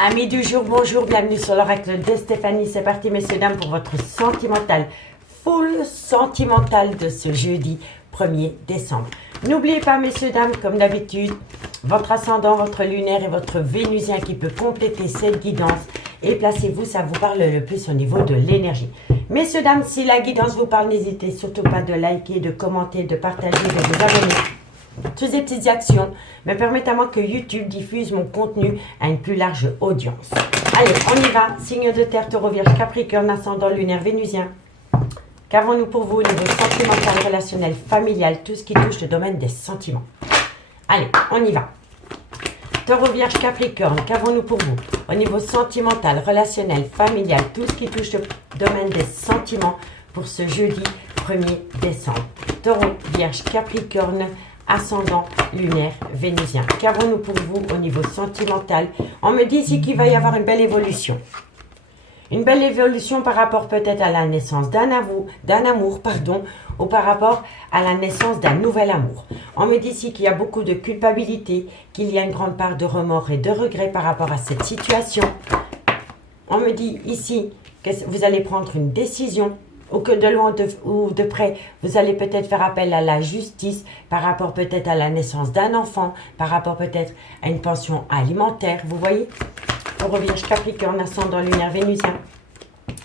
Amis du jour, bonjour, bienvenue sur l'oracle de Stéphanie. C'est parti, messieurs, dames, pour votre sentimental, full sentimental de ce jeudi 1er décembre. N'oubliez pas, messieurs, dames, comme d'habitude, votre ascendant, votre lunaire et votre vénusien qui peut compléter cette guidance. Et placez-vous, ça vous parle le plus au niveau de l'énergie. Messieurs, dames, si la guidance vous parle, n'hésitez surtout pas de liker, de commenter, de partager, de vous abonner. Toutes ces petites actions me permettent à moi que YouTube diffuse mon contenu à une plus large audience. Allez, on y va. Signe de terre, taureau, vierge, capricorne, ascendant lunaire, vénusien. Qu'avons-nous pour vous au niveau sentimental, relationnel, familial, tout ce qui touche le domaine des sentiments? Allez, on y va. Taureau, vierge, capricorne, qu'avons-nous pour vous au niveau sentimental, relationnel, familial, tout ce qui touche le domaine des sentiments pour ce jeudi 1er décembre? Taureau, vierge, capricorne, ascendant lunaire vénusien. Qu'avons-nous pour vous au niveau sentimental? On me dit ici qu'il va y avoir une belle évolution. Une belle évolution par rapport peut-être à la naissance d'un amour, ou par rapport à la naissance d'un nouvel amour. On me dit ici qu'il y a beaucoup de culpabilité, qu'il y a une grande part de remords et de regrets par rapport à cette situation. On me dit ici que vous allez prendre une décision, ou que de loin ou de près, vous allez peut-être faire appel à la justice par rapport peut-être à la naissance d'un enfant, par rapport peut-être à une pension alimentaire, vous voyez? Taureau, vierge, capricorne, ascendant lunaire, vénusien.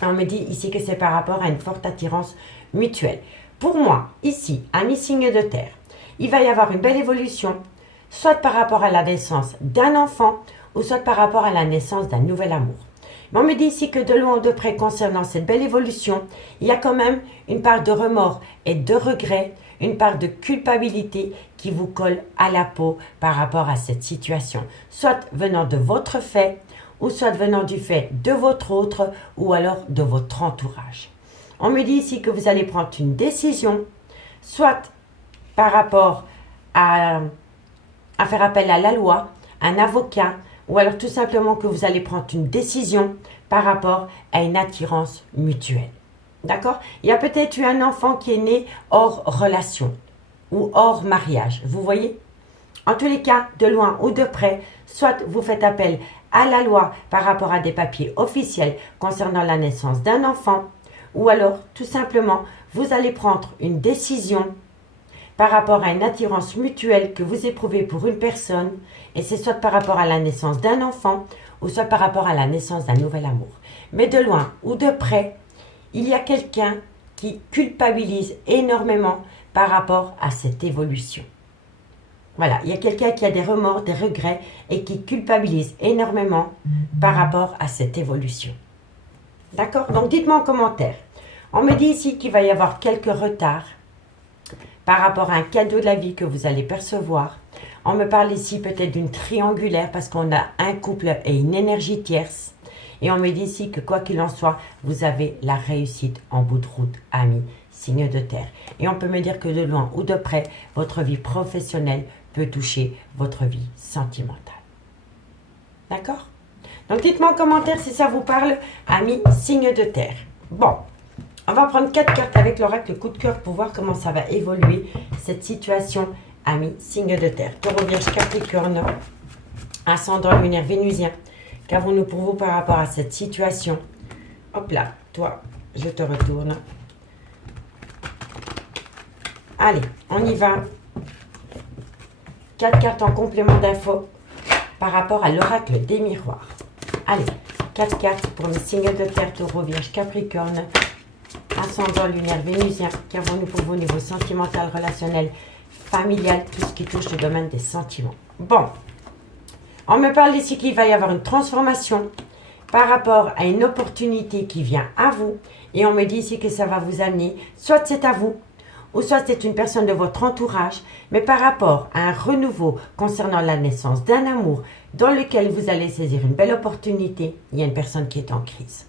On me dit ici que c'est par rapport à une forte attirance mutuelle. Pour moi, ici, amis signe de terre, il va y avoir une belle évolution, soit par rapport à la naissance d'un enfant, ou soit par rapport à la naissance d'un nouvel amour. Mais on me dit ici que de loin ou de près, concernant cette belle évolution, il y a quand même une part de remords et de regrets, une part de culpabilité qui vous colle à la peau par rapport à cette situation. Soit venant de votre fait, ou soit venant du fait de votre autre, ou alors de votre entourage. On me dit ici que vous allez prendre une décision, soit par rapport à faire appel à la loi, un avocat, ou alors tout simplement que vous allez prendre une décision par rapport à une attirance mutuelle. D'accord? Il y a peut-être eu un enfant qui est né hors relation ou hors mariage. Vous voyez? En tous les cas, de loin ou de près, soit vous faites appel à la loi par rapport à des papiers officiels concernant la naissance d'un enfant, ou alors tout simplement vous allez prendre une décision par rapport à une attirance mutuelle que vous éprouvez pour une personne, et c'est soit par rapport à la naissance d'un enfant, ou soit par rapport à la naissance d'un nouvel amour. Mais de loin ou de près, il y a quelqu'un qui culpabilise énormément par rapport à cette évolution. Voilà, il y a quelqu'un qui a des remords, des regrets, et qui culpabilise énormément par rapport à cette évolution. D'accord? Donc dites-moi en commentaire. On me dit ici qu'il va y avoir quelques retards par rapport à un cadeau de la vie que vous allez percevoir. On me parle ici peut-être d'une triangulaire parce qu'on a un couple et une énergie tierce. Et on me dit ici que quoi qu'il en soit, vous avez la réussite en bout de route, amis, signe de terre. Et on peut me dire que de loin ou de près, votre vie professionnelle peut toucher votre vie sentimentale. D'accord? Donc dites-moi en commentaire si ça vous parle, amis, signe de terre. Bon. On va prendre 4 cartes avec l'oracle coup de cœur pour voir comment ça va évoluer cette situation, amis, signe de terre. Taureau, vierge, capricorne, ascendant lunaire, vénusien. Qu'avons-nous pour vous par rapport à cette situation? Hop là, toi, je te retourne. Allez, on y va. 4 cartes en complément d'infos par rapport à l'oracle des miroirs. Allez, 4 cartes pour mes signes de terre, taureau, vierge, capricorne, ascendant lunaire, vénusien. Qu'avons-nous pour vous au niveau sentimental, relationnel, familial, tout ce qui touche le domaine des sentiments? Bon, on me parle ici qu'il va y avoir une transformation par rapport à une opportunité qui vient à vous. Et on me dit ici que ça va vous amener, soit c'est à vous, ou soit c'est une personne de votre entourage, mais par rapport à un renouveau concernant la naissance d'un amour dans lequel vous allez saisir une belle opportunité, il y a une personne qui est en crise.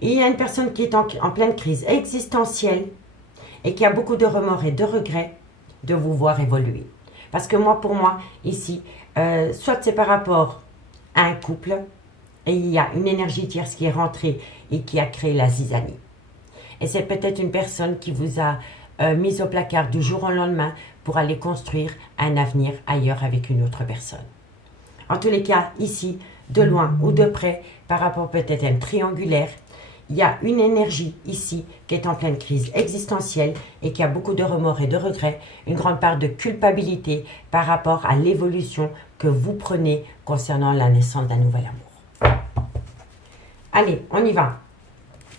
Il y a une personne qui est en pleine crise existentielle et qui a beaucoup de remords et de regrets de vous voir évoluer. Parce que moi, pour moi, ici, soit c'est par rapport à un couple et il y a une énergie tierce qui est rentrée et qui a créé la zizanie. Et c'est peut-être une personne qui vous a mis au placard du jour au lendemain pour aller construire un avenir ailleurs avec une autre personne. En tous les cas, ici, de loin ou de près, par rapport peut-être à un triangulaire, il y a une énergie ici qui est en pleine crise existentielle et qui a beaucoup de remords et de regrets, une grande part de culpabilité par rapport à l'évolution que vous prenez concernant la naissance d'un nouvel amour. Allez, on y va.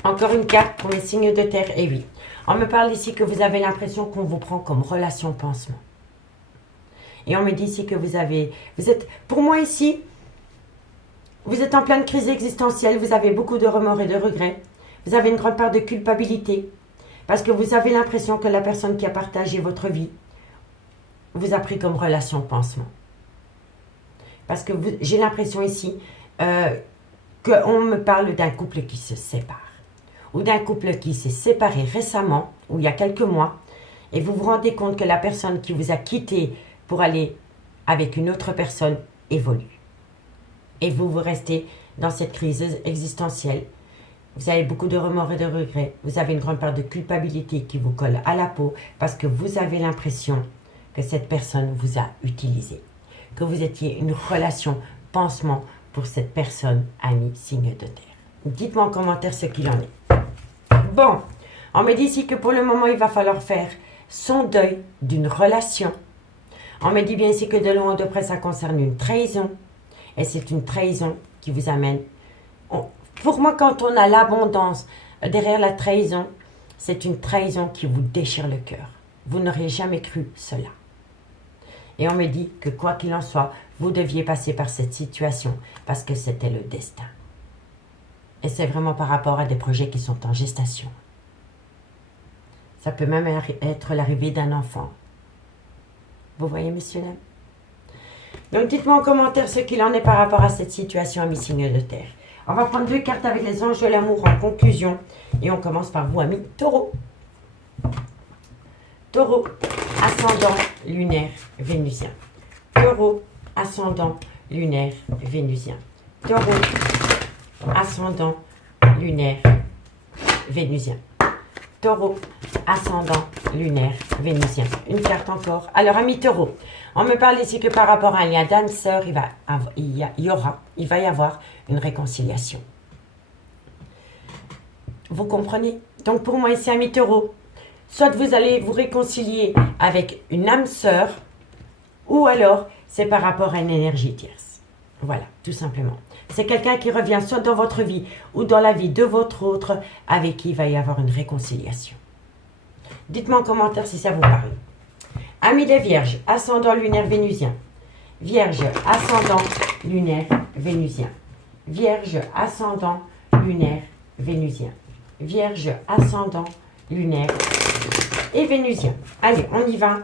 Encore une carte pour les signes de terre. Et oui, on me parle ici que vous avez l'impression qu'on vous prend comme relation pansement. Et on me dit ici que vous êtes, pour moi ici, vous êtes en pleine crise existentielle, vous avez beaucoup de remords et de regrets, vous avez une grande part de culpabilité, parce que vous avez l'impression que la personne qui a partagé votre vie vous a pris comme relation pansement. Parce que j'ai l'impression ici qu'on me parle d'un couple qui se sépare, ou d'un couple qui s'est séparé récemment, ou il y a quelques mois, et vous vous rendez compte que la personne qui vous a quitté pour aller avec une autre personne évolue. Et vous restez dans cette crise existentielle. Vous avez beaucoup de remords et de regrets. Vous avez une grande part de culpabilité qui vous colle à la peau parce que vous avez l'impression que cette personne vous a utilisé. Que vous étiez une relation pansement pour cette personne, ami signe de terre. Dites-moi en commentaire ce qu'il en est. Bon, on me dit ici que pour le moment, il va falloir faire son deuil d'une relation. On me dit bien ici que de loin ou de près, ça concerne une trahison. Et c'est une trahison qui vous amène... Pour moi, quand on a l'abondance derrière la trahison, c'est une trahison qui vous déchire le cœur. Vous n'auriez jamais cru cela. Et on me dit que quoi qu'il en soit, vous deviez passer par cette situation parce que c'était le destin. Et c'est vraiment par rapport à des projets qui sont en gestation. Ça peut même être l'arrivée d'un enfant. Vous voyez, messieurs, dames? Donc, dites-moi en commentaire ce qu'il en est par rapport à cette situation, amis signes de terre. On va prendre 2 cartes avec les anges de l'amour en conclusion. Et on commence par vous, amis taureau. Taureau, ascendant lunaire vénusien. Taureau, ascendant lunaire vénusien. Taureau, ascendant lunaire vénusien. Taureau, ascendant lunaire vénusien. Une carte encore. Alors, amis taureau, on me parle ici que par rapport à un lien d'âme sœur, il va y avoir une réconciliation. Vous comprenez? Donc, pour moi, ici, amis taureau, soit vous allez vous réconcilier avec une âme sœur, ou alors, c'est par rapport à une énergie tierce. Voilà, tout simplement. C'est quelqu'un qui revient soit dans votre vie ou dans la vie de votre autre avec qui il va y avoir une réconciliation. Dites-moi en commentaire si ça vous parle. Amis des vierges, ascendant lunaire vénusien. Vierge, ascendant lunaire vénusien. Vierge, ascendant lunaire vénusien. Vierge, ascendant lunaire et vénusien. Allez, on y va.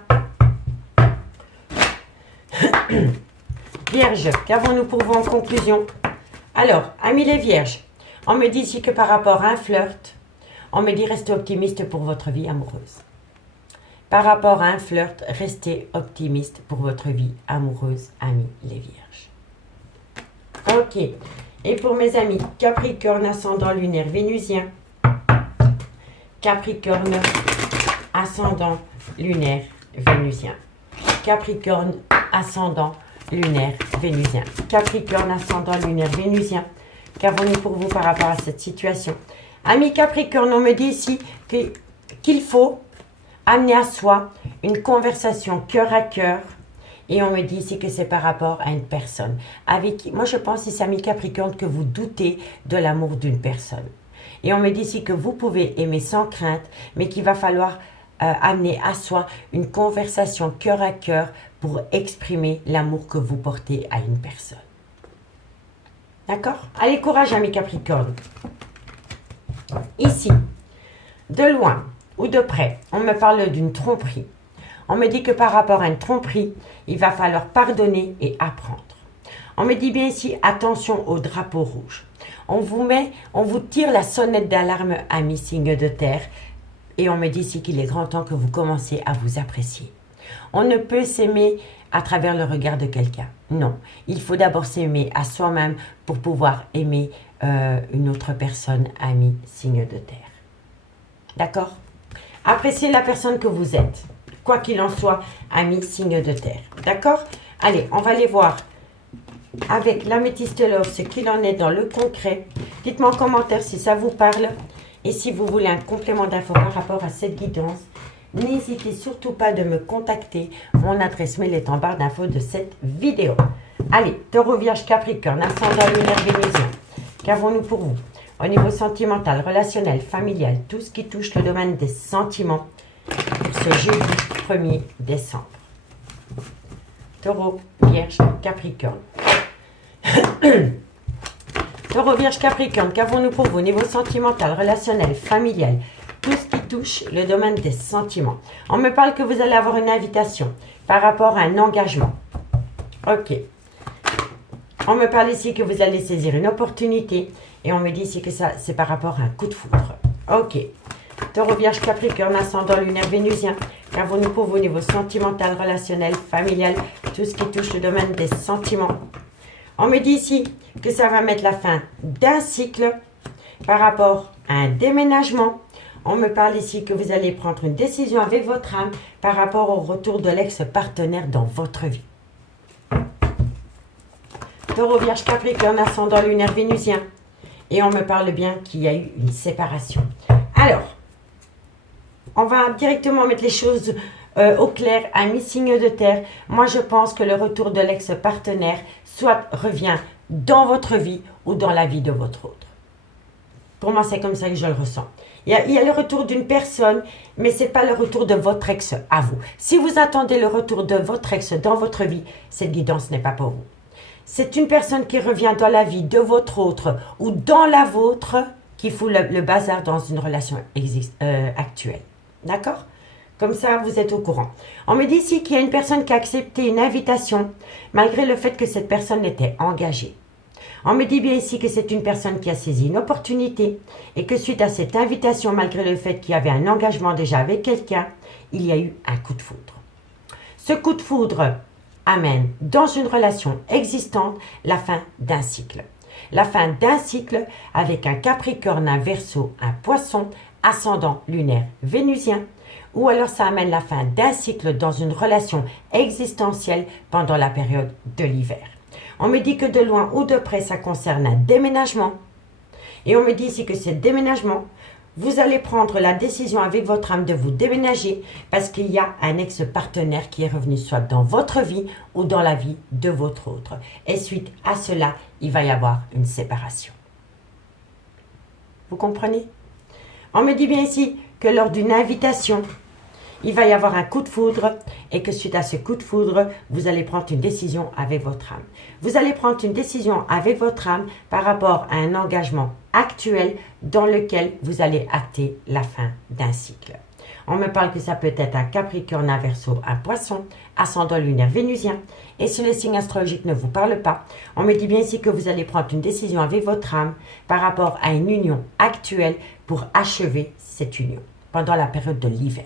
Vierge, qu'avons-nous pour vous en conclusion? Alors, amis les vierges, on me dit ici que par rapport à un flirt, on me dit restez optimiste pour votre vie amoureuse. Par rapport à un flirt, restez optimiste pour votre vie amoureuse, amis les vierges. Ok. Et pour mes amis, Capricorne, ascendant lunaire vénusien. Capricorne, ascendant lunaire vénusien. Capricorne, ascendant lunaire vénusien. Capricorne, ascendant lunaire vénusien. Qu'avons-nous pour vous par rapport à cette situation? Amis Capricorne, on me dit ici qu'il faut amener à soi une conversation cœur à cœur. Et on me dit ici que c'est par rapport à une personne. Avec qui, moi je pense ici, amis Capricorne, que vous doutez de l'amour d'une personne. Et on me dit ici que vous pouvez aimer sans crainte, mais qu'il va falloir amener à soi une conversation cœur à cœur pour exprimer l'amour que vous portez à une personne. D'accord? Allez, courage, amis Capricorne. Ici, de loin ou de près, on me parle d'une tromperie. On me dit que par rapport à une tromperie, il va falloir pardonner et apprendre. On me dit bien ici, attention au drapeau rouge. On vous tire la sonnette d'alarme, amis signes de terre. Et on me dit ici qu'il est grand temps que vous commencez à vous apprécier. On ne peut s'aimer à travers le regard de quelqu'un. Non, il faut d'abord s'aimer à soi-même pour pouvoir aimer une autre personne, ami signe de terre. D'accord? Appréciez la personne que vous êtes, quoi qu'il en soit, ami signe de terre. D'accord? Allez, on va aller voir avec l'améthyste love, ce qu'il en est dans le concret. Dites-moi en commentaire si ça vous parle. Et si vous voulez un complément d'info par rapport à cette guidance, n'hésitez surtout pas de me contacter. Mon adresse mail est en barre d'infos de cette vidéo. Allez, Taureau, Vierge, Capricorne, ascendant lunaire Vénusien. Qu'avons-nous pour vous? Au niveau sentimental, relationnel, familial, tout ce qui touche le domaine des sentiments pour ce jeudi 1er décembre. Taureau, Vierge, Capricorne. Taureau, Vierge, Capricorne, qu'avons-nous pour vous au niveau sentimental, relationnel, familial, tout ce qui touche le domaine des sentiments. On me parle que vous allez avoir une invitation par rapport à un engagement. Ok. On me parle ici que vous allez saisir une opportunité et on me dit ici que ça c'est par rapport à un coup de foudre. Ok. Taureau, Vierge, Capricorne, ascendant lunaire Vénusien. Qu'avons-nous pour vous au niveau sentimental, relationnel, familial, tout ce qui touche le domaine des sentiments. On me dit ici que ça va mettre la fin d'un cycle par rapport à un déménagement. On me parle ici que vous allez prendre une décision avec votre âme par rapport au retour de l'ex-partenaire dans votre vie. Taureau, Vierge, Capricorne, ascendant lunaire Vénusien. Et on me parle bien qu'il y a eu une séparation. Alors, on va directement mettre les choses au clair, amis signes de terre. Moi, je pense que le retour de l'ex-partenaire soit revient dans votre vie ou dans la vie de votre autre. Pour moi, c'est comme ça que je le ressens. Il y a le retour d'une personne, mais ce n'est pas le retour de votre ex à vous. Si vous attendez le retour de votre ex dans votre vie, cette guidance n'est pas pour vous. C'est une personne qui revient dans la vie de votre autre ou dans la vôtre qui fout le bazar dans une relation actuelle. D'accord? Comme ça, vous êtes au courant. On me dit ici qu'il y a une personne qui a accepté une invitation malgré le fait que cette personne était engagée. On me dit bien ici que c'est une personne qui a saisi une opportunité et que suite à cette invitation, malgré le fait qu'il y avait un engagement déjà avec quelqu'un, il y a eu un coup de foudre. Ce coup de foudre amène dans une relation existante la fin d'un cycle. La fin d'un cycle avec un Capricorne, un Verseau, un Poisson, ascendant lunaire Vénusien, ou alors ça amène la fin d'un cycle dans une relation existentielle pendant la période de l'hiver. On me dit que de loin ou de près, ça concerne un déménagement. Et on me dit ici que ce déménagement, vous allez prendre la décision avec votre âme de vous déménager parce qu'il y a un ex-partenaire qui est revenu soit dans votre vie ou dans la vie de votre autre. Et suite à cela, il va y avoir une séparation. Vous comprenez? On me dit bien ici que lors d'une invitation, il va y avoir un coup de foudre et que suite à ce coup de foudre, vous allez prendre une décision avec votre âme. Vous allez prendre une décision avec votre âme par rapport à un engagement actuel dans lequel vous allez acter la fin d'un cycle. On me parle que ça peut être un Capricorne, un Verseau, un Poisson, ascendant lunaire Vénusien. Et si les signes astrologiques ne vous parlent pas, on me dit bien ici que vous allez prendre une décision avec votre âme par rapport à une union actuelle pour achever cette union pendant la période de l'hiver.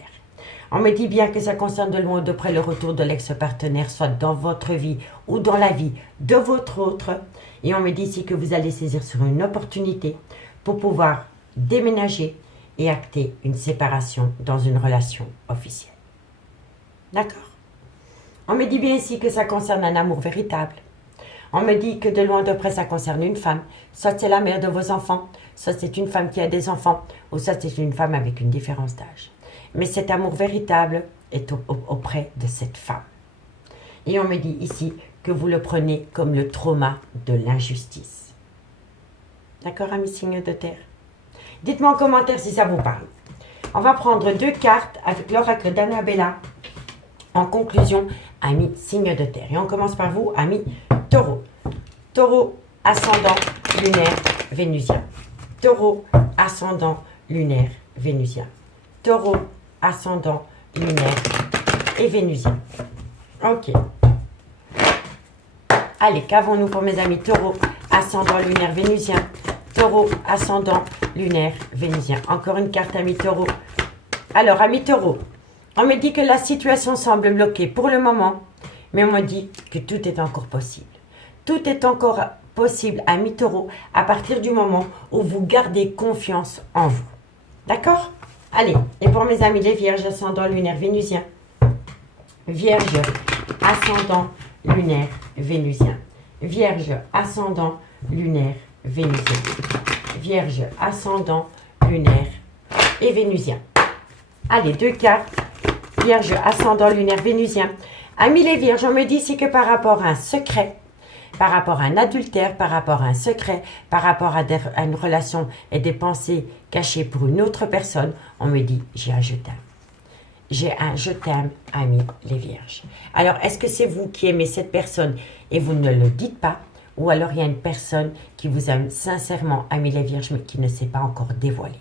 On me dit bien que ça concerne de loin ou de près le retour de l'ex-partenaire, soit dans votre vie ou dans la vie de votre autre. Et on me dit ici que vous allez saisir sur une opportunité pour pouvoir déménager et acter une séparation dans une relation officielle. D'accord? On me dit bien ici que ça concerne un amour véritable. On me dit que de loin ou de près ça concerne une femme. Soit c'est la mère de vos enfants, soit c'est une femme qui a des enfants, ou soit c'est une femme avec une différence d'âge. Mais cet amour véritable est auprès de cette femme. Et on me dit ici que vous le prenez comme le trauma de l'injustice. D'accord, amis signes de terre? Dites-moi en commentaire si ça vous parle. On va prendre 2 cartes avec l'oracle d'Annabella. En conclusion, amis signes de terre. Et on commence par vous, amis taureau. Taureau, ascendant, lunaire, vénusien. Taureau, ascendant, lunaire, vénusien. Taureau, ascendant, lunaire et vénusien. Ok. Allez, qu'avons-nous pour mes amis taureau, ascendant, lunaire, vénusien? Taureau, ascendant, lunaire, vénusien. Encore une carte, amis taureau. Alors, amis taureau, on me dit que la situation semble bloquée pour le moment, mais on me dit que tout est encore possible. Tout est encore possible, amis taureau, à partir du moment où vous gardez confiance en vous. D'accord? Allez, et pour mes amis les vierges, ascendant lunaire vénusien. Vierge, ascendant lunaire vénusien. Vierge, ascendant, lunaire, vénusien. Vierge, ascendant, lunaire et vénusien. Allez, 2 cartes. Vierge, ascendant, lunaire, vénusien. Amis les vierges, on me dit ici que par rapport à un secret, par rapport à un adultère, par rapport à un secret, par rapport à une relation et des pensées cachées pour une autre personne, on me dit j'ai un je t'aime. J'ai un je t'aime, amis les vierges. Alors, est-ce que c'est vous qui aimez cette personne et vous ne le dites pas? Ou alors il y a une personne qui vous aime sincèrement, amis les vierges, mais qui ne s'est pas encore dévoilée?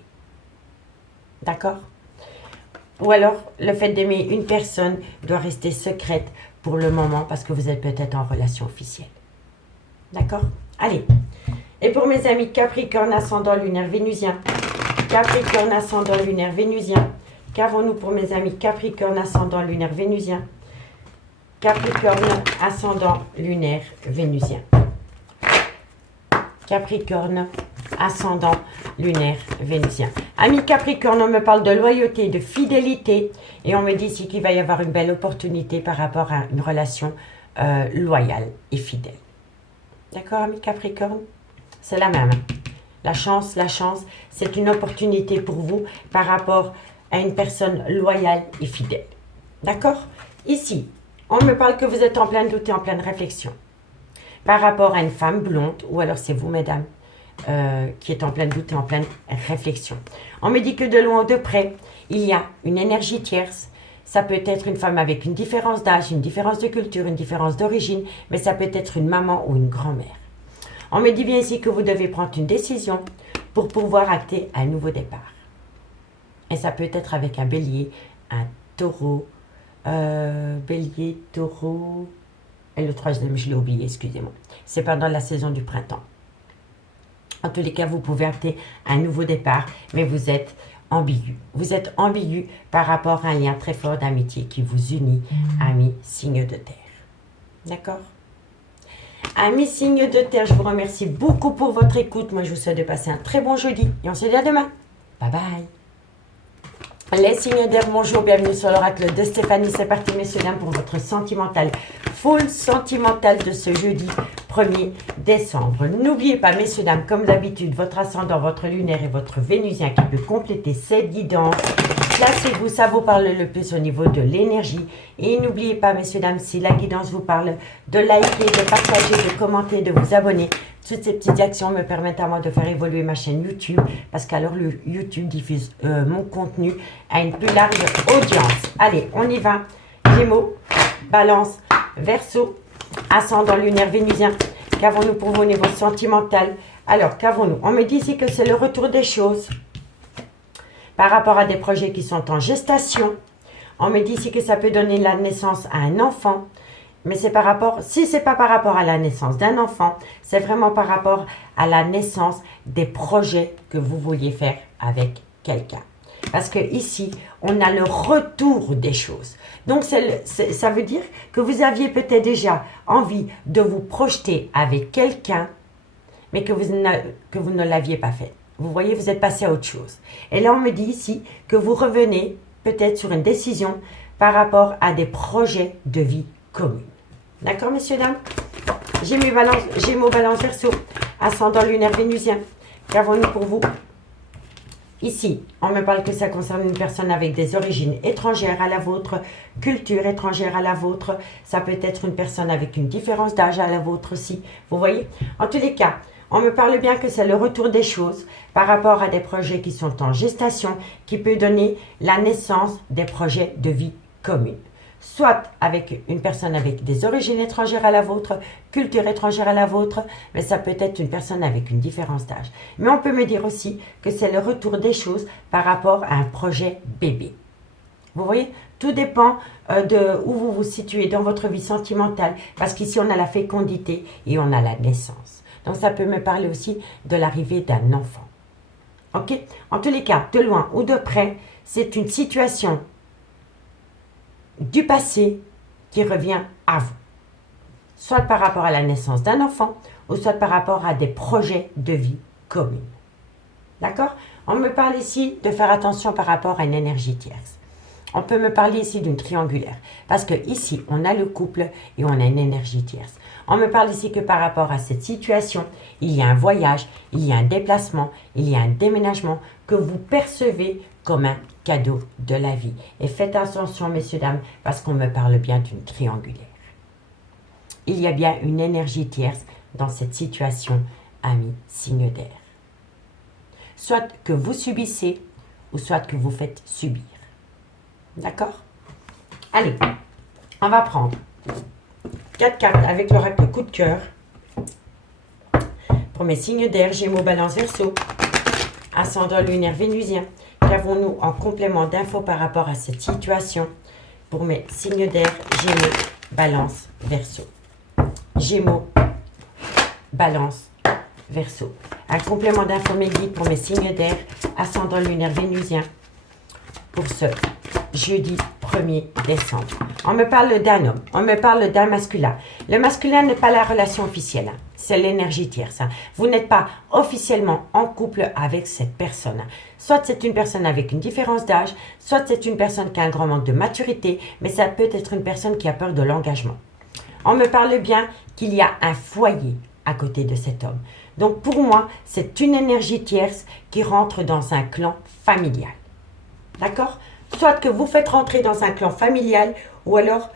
D'accord? Ou alors, le fait d'aimer une personne doit rester secrète pour le moment parce que vous êtes peut-être en relation officielle. D'accord? Allez. Et pour mes amis Capricorne, ascendant lunaire vénusien. Capricorne, ascendant lunaire vénusien. Qu'avons-nous pour mes amis Capricorne, ascendant lunaire vénusien? Capricorne, ascendant lunaire vénusien. Capricorne, ascendant lunaire vénusien. Amis Capricorne, on me parle de loyauté, de fidélité. Et on me dit ici qu'il va y avoir une belle opportunité par rapport à une relation loyale et fidèle. D'accord, amis Capricorne? C'est la même. La chance, c'est une opportunité pour vous par rapport à une personne loyale et fidèle. D'accord? Ici, on me parle que vous êtes en plein doute et en pleine réflexion. Par rapport à une femme blonde, ou alors c'est vous, mesdames, qui est en plein doute et en pleine réflexion. On me dit que de loin ou de près, il y a une énergie tierce. Ça peut être une femme avec une différence d'âge, une différence de culture, une différence d'origine, mais ça peut être une maman ou une grand-mère. On me dit bien ici que vous devez prendre une décision pour pouvoir acter un nouveau départ. Et ça peut être avec un bélier, un taureau, bélier, taureau, et le troisième, je l'ai oublié, excusez-moi. C'est pendant la saison du printemps. En tous les cas, vous pouvez acter un nouveau départ, mais vous êtes ambigu. Vous êtes ambigu par rapport à un lien très fort d'amitié qui vous unit, amis signes de terre. D'accord? Amis signes de terre, je vous remercie beaucoup pour votre écoute. Moi, je vous souhaite de passer un très bon jeudi. Et on se dit à demain. Bye bye. Les signes d'air, bonjour, bienvenue sur l'oracle de Stéphanie. C'est parti, messieurs, dames, pour votre sentimental, full sentimental de ce jeudi 1er décembre. N'oubliez pas, messieurs, dames, comme d'habitude, votre ascendant, votre lunaire et votre vénusien qui peut compléter cette guidance. Placez-vous, ça vous parle le plus au niveau de l'énergie. Et n'oubliez pas, messieurs, dames, si la guidance vous parle, de liker, de partager, de commenter, de vous abonner. Toutes ces petites actions me permettent à moi de faire évoluer ma chaîne YouTube parce qu'alors le YouTube diffuse mon contenu à une plus large audience. Allez, on y va. Gémeaux, Balance, Verseau, ascendant lunaire vénusien. Qu'avons-nous pour vous au niveau sentimental? Alors, qu'avons-nous? On me dit ici que c'est le retour des choses par rapport à des projets qui sont en gestation. On me dit ici que ça peut donner la naissance à un enfant. Mais c'est par rapport, si ce n'est pas par rapport à la naissance d'un enfant, c'est vraiment par rapport à la naissance des projets que vous vouliez faire avec quelqu'un. Parce que ici, on a le retour des choses. Donc, ça veut dire que vous aviez peut-être déjà envie de vous projeter avec quelqu'un, mais que vous ne l'aviez pas fait. Vous voyez, vous êtes passé à autre chose. Et là, on me dit ici que vous revenez peut-être sur une décision par rapport à des projets de vie commune. D'accord, messieurs, dames? Gémeaux, Balance, Verseau, ascendant lunaire vénusien. Qu'avons-nous pour vous? Ici, on me parle que ça concerne une personne avec des origines étrangères à la vôtre, culture étrangère à la vôtre. Ça peut être une personne avec une différence d'âge à la vôtre aussi. Vous voyez? En tous les cas, on me parle bien que c'est le retour des choses par rapport à des projets qui sont en gestation, qui peut donner la naissance des projets de vie commune. Soit avec une personne avec des origines étrangères à la vôtre, culture étrangère à la vôtre, mais ça peut être une personne avec une différence d'âge. Mais on peut me dire aussi que c'est le retour des choses par rapport à un projet bébé. Vous voyez, tout dépend de où vous vous situez dans votre vie sentimentale, parce qu'ici on a la fécondité et on a la naissance. Donc ça peut me parler aussi de l'arrivée d'un enfant. Ok? En tous les cas, de loin ou de près, c'est une situation du passé qui revient à vous. Soit par rapport à la naissance d'un enfant, ou soit par rapport à des projets de vie communs. D'accord? On me parle ici de faire attention par rapport à une énergie tierce. On peut me parler ici d'une triangulaire. Parce que ici, on a le couple et on a une énergie tierce. On me parle ici que par rapport à cette situation, il y a un voyage, il y a un déplacement, il y a un déménagement que vous percevez comme un cadeau de la vie. Et faites attention, messieurs, dames, parce qu'on me parle bien d'une triangulaire. Il y a bien une énergie tierce dans cette situation, amis signe d'air. Soit que vous subissez, ou soit que vous faites subir. D'accord? Allez, on va prendre 4 cartes avec l'oracle coup de cœur pour mes signes d'air, Gémeaux, Balance, Verseau, ascendant lunaire vénusien. Qu'avons-nous en complément d'infos par rapport à cette situation pour mes signes d'air, Gémeaux, Balance, Verseau. Gémeaux, Balance, Verseau. Un complément d'infos mes guides pour mes signes d'air, ascendant lunaire vénusien pour ce jeudi 1er décembre. On me parle d'un homme, on me parle d'un masculin. Le masculin n'est pas la relation officielle, hein. C'est l'énergie tierce. Hein. Vous n'êtes pas officiellement en couple avec cette personne. Soit c'est une personne avec une différence d'âge, soit c'est une personne qui a un grand manque de maturité, mais ça peut être une personne qui a peur de l'engagement. On me parle bien qu'il y a un foyer à côté de cet homme. Donc pour moi, c'est une énergie tierce qui rentre dans un clan familial. D'accord? Soit que vous faites rentrer dans un clan familial, ou alors,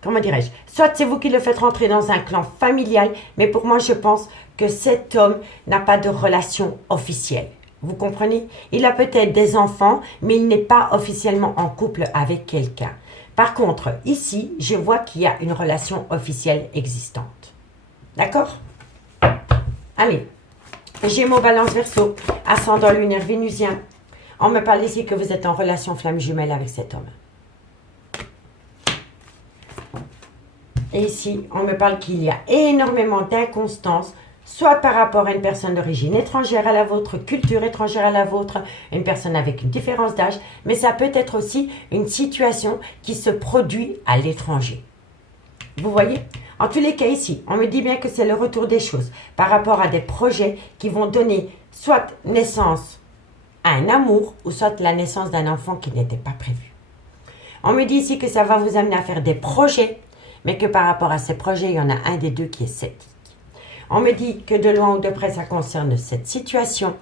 comment dirais-je? Soit c'est vous qui le faites rentrer dans un clan familial, mais pour moi, je pense que cet homme n'a pas de relation officielle. Vous comprenez? Il a peut-être des enfants, mais il n'est pas officiellement en couple avec quelqu'un. Par contre, ici, je vois qu'il y a une relation officielle existante. D'accord? Allez. Gémeaux, Balance, Verseau, ascendant lunaire vénusien. On me parle ici que vous êtes en relation flamme jumelle avec cet homme. Et ici, on me parle qu'il y a énormément d'inconstance, soit par rapport à une personne d'origine étrangère à la vôtre, culture étrangère à la vôtre, une personne avec une différence d'âge, mais ça peut être aussi une situation qui se produit à l'étranger. Vous voyez? En tous les cas ici, on me dit bien que c'est le retour des choses par rapport à des projets qui vont donner soit naissance à un amour ou soit la naissance d'un enfant qui n'était pas prévu. On me dit ici que ça va vous amener à faire des projets, mais que par rapport à ces projets, il y en a un des deux qui est sceptique. On me dit que de loin ou de près, ça concerne cette situation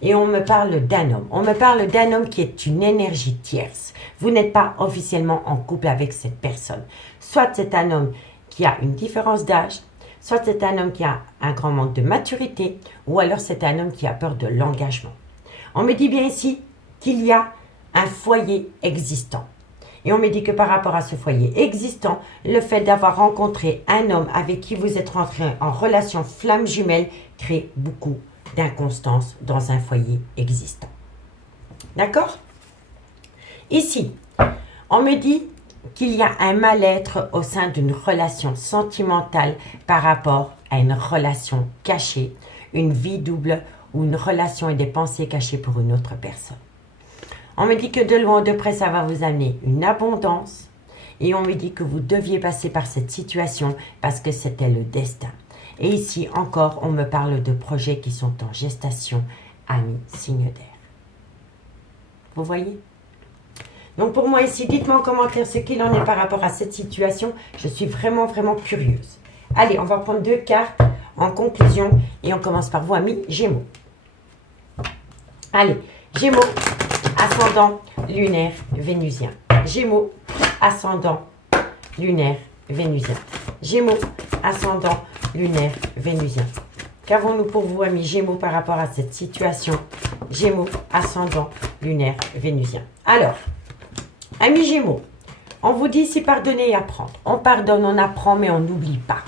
et on me parle d'un homme. On me parle d'un homme qui est une énergie tierce. Vous n'êtes pas officiellement en couple avec cette personne. Soit c'est un homme qui a une différence d'âge, soit c'est un homme qui a un grand manque de maturité, ou alors c'est un homme qui a peur de l'engagement. On me dit bien ici qu'il y a un foyer existant. Et on me dit que par rapport à ce foyer existant, le fait d'avoir rencontré un homme avec qui vous êtes rentré en relation flamme jumelle crée beaucoup d'inconstance dans un foyer existant. D'accord? Ici, on me dit qu'il y a un mal-être au sein d'une relation sentimentale par rapport à une relation cachée, une vie double ou une relation et des pensées cachées pour une autre personne. On me dit que de loin ou de près, ça va vous amener une abondance et on me dit que vous deviez passer par cette situation parce que c'était le destin. Et ici encore, on me parle de projets qui sont en gestation, amis, signe d'air. Vous voyez? Donc pour moi ici, dites-moi en commentaire ce qu'il en est par rapport à cette situation. Je suis vraiment, vraiment curieuse. Allez, on va prendre 2 cartes en conclusion et on commence par vous, amis Gémeaux. Allez, Gémeaux, ascendant lunaire vénusien. Gémeaux, ascendant lunaire vénusien. Gémeaux, ascendant lunaire vénusien. Qu'avons-nous pour vous, amis Gémeaux, par rapport à cette situation? Gémeaux, ascendant lunaire vénusien. Alors, amis Gémeaux, on vous dit ici pardonner et apprendre. On pardonne, on apprend, mais on n'oublie pas.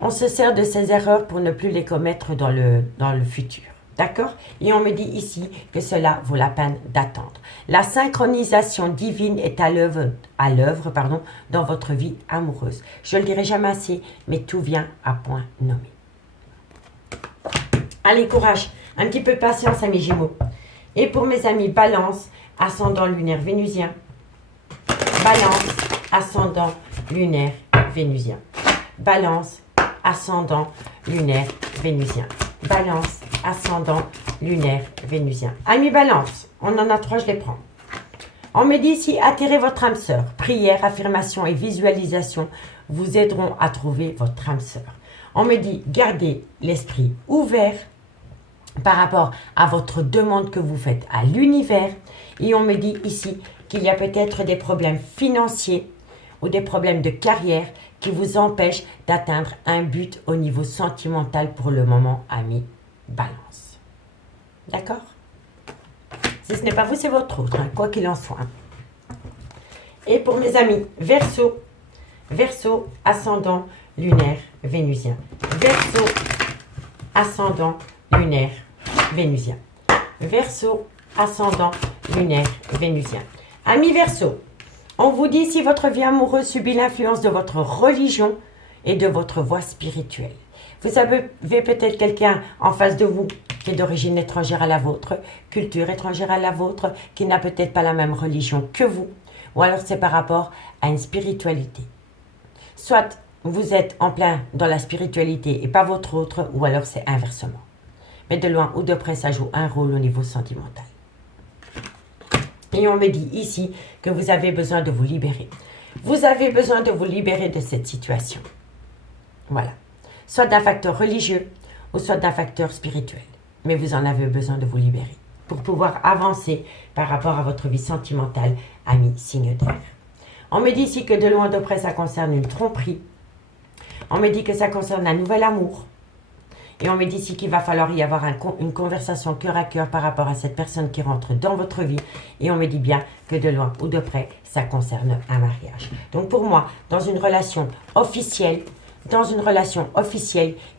On se sert de ces erreurs pour ne plus les commettre dans le futur. D'accord? Et on me dit ici que cela vaut la peine d'attendre. La synchronisation divine est à l'œuvre dans votre vie amoureuse. Je ne le dirai jamais assez, mais tout vient à point nommé. Allez, courage. Un petit peu de patience, amis Gémeaux. Et pour mes amis Balance, ascendant lunaire vénusien. Balance, ascendant lunaire vénusien. Balance, ascendant lunaire vénusien. Balance, ascendant lunaire vénusien. Amis Balance, on en a 3, je les prends. On me dit ici, attirez votre âme sœur. Prière, affirmation et visualisation vous aideront à trouver votre âme sœur. On me dit, gardez l'esprit ouvert par rapport à votre demande que vous faites à l'univers. Et on me dit ici qu'il y a peut-être des problèmes financiers ou des problèmes de carrière qui vous empêchent d'atteindre un but au niveau sentimental pour le moment, amis Balance. D'accord? Si ce n'est pas vous, c'est votre autre, hein, quoi qu'il en soit. Et pour mes amis Verseau, Verseau, ascendant lunaire vénusien. Verseau, ascendant lunaire vénusien. Verseau, ascendant lunaire vénusien. Amis Verseau, on vous dit si votre vie amoureuse subit l'influence de votre religion et de votre voie spirituelle. Vous avez peut-être quelqu'un en face de vous qui est d'origine étrangère à la vôtre, culture étrangère à la vôtre, qui n'a peut-être pas la même religion que vous, ou alors c'est par rapport à une spiritualité. Soit vous êtes en plein dans la spiritualité et pas votre autre, ou alors c'est inversement. Mais de loin ou de près, ça joue un rôle au niveau sentimental. Et on me dit ici que vous avez besoin de vous libérer. Vous avez besoin de vous libérer de cette situation. Voilà. Soit d'un facteur religieux ou soit d'un facteur spirituel. Mais vous en avez besoin de vous libérer pour pouvoir avancer par rapport à votre vie sentimentale, amis signe d'air. On me dit ici que de loin de près, ça concerne une tromperie. On me dit que ça concerne un nouvel amour. Et on me dit ici qu'il va falloir y avoir une conversation cœur à cœur par rapport à cette personne qui rentre dans votre vie. Et on me dit bien que de loin ou de près, ça concerne un mariage. Donc pour moi, dans une relation officielle,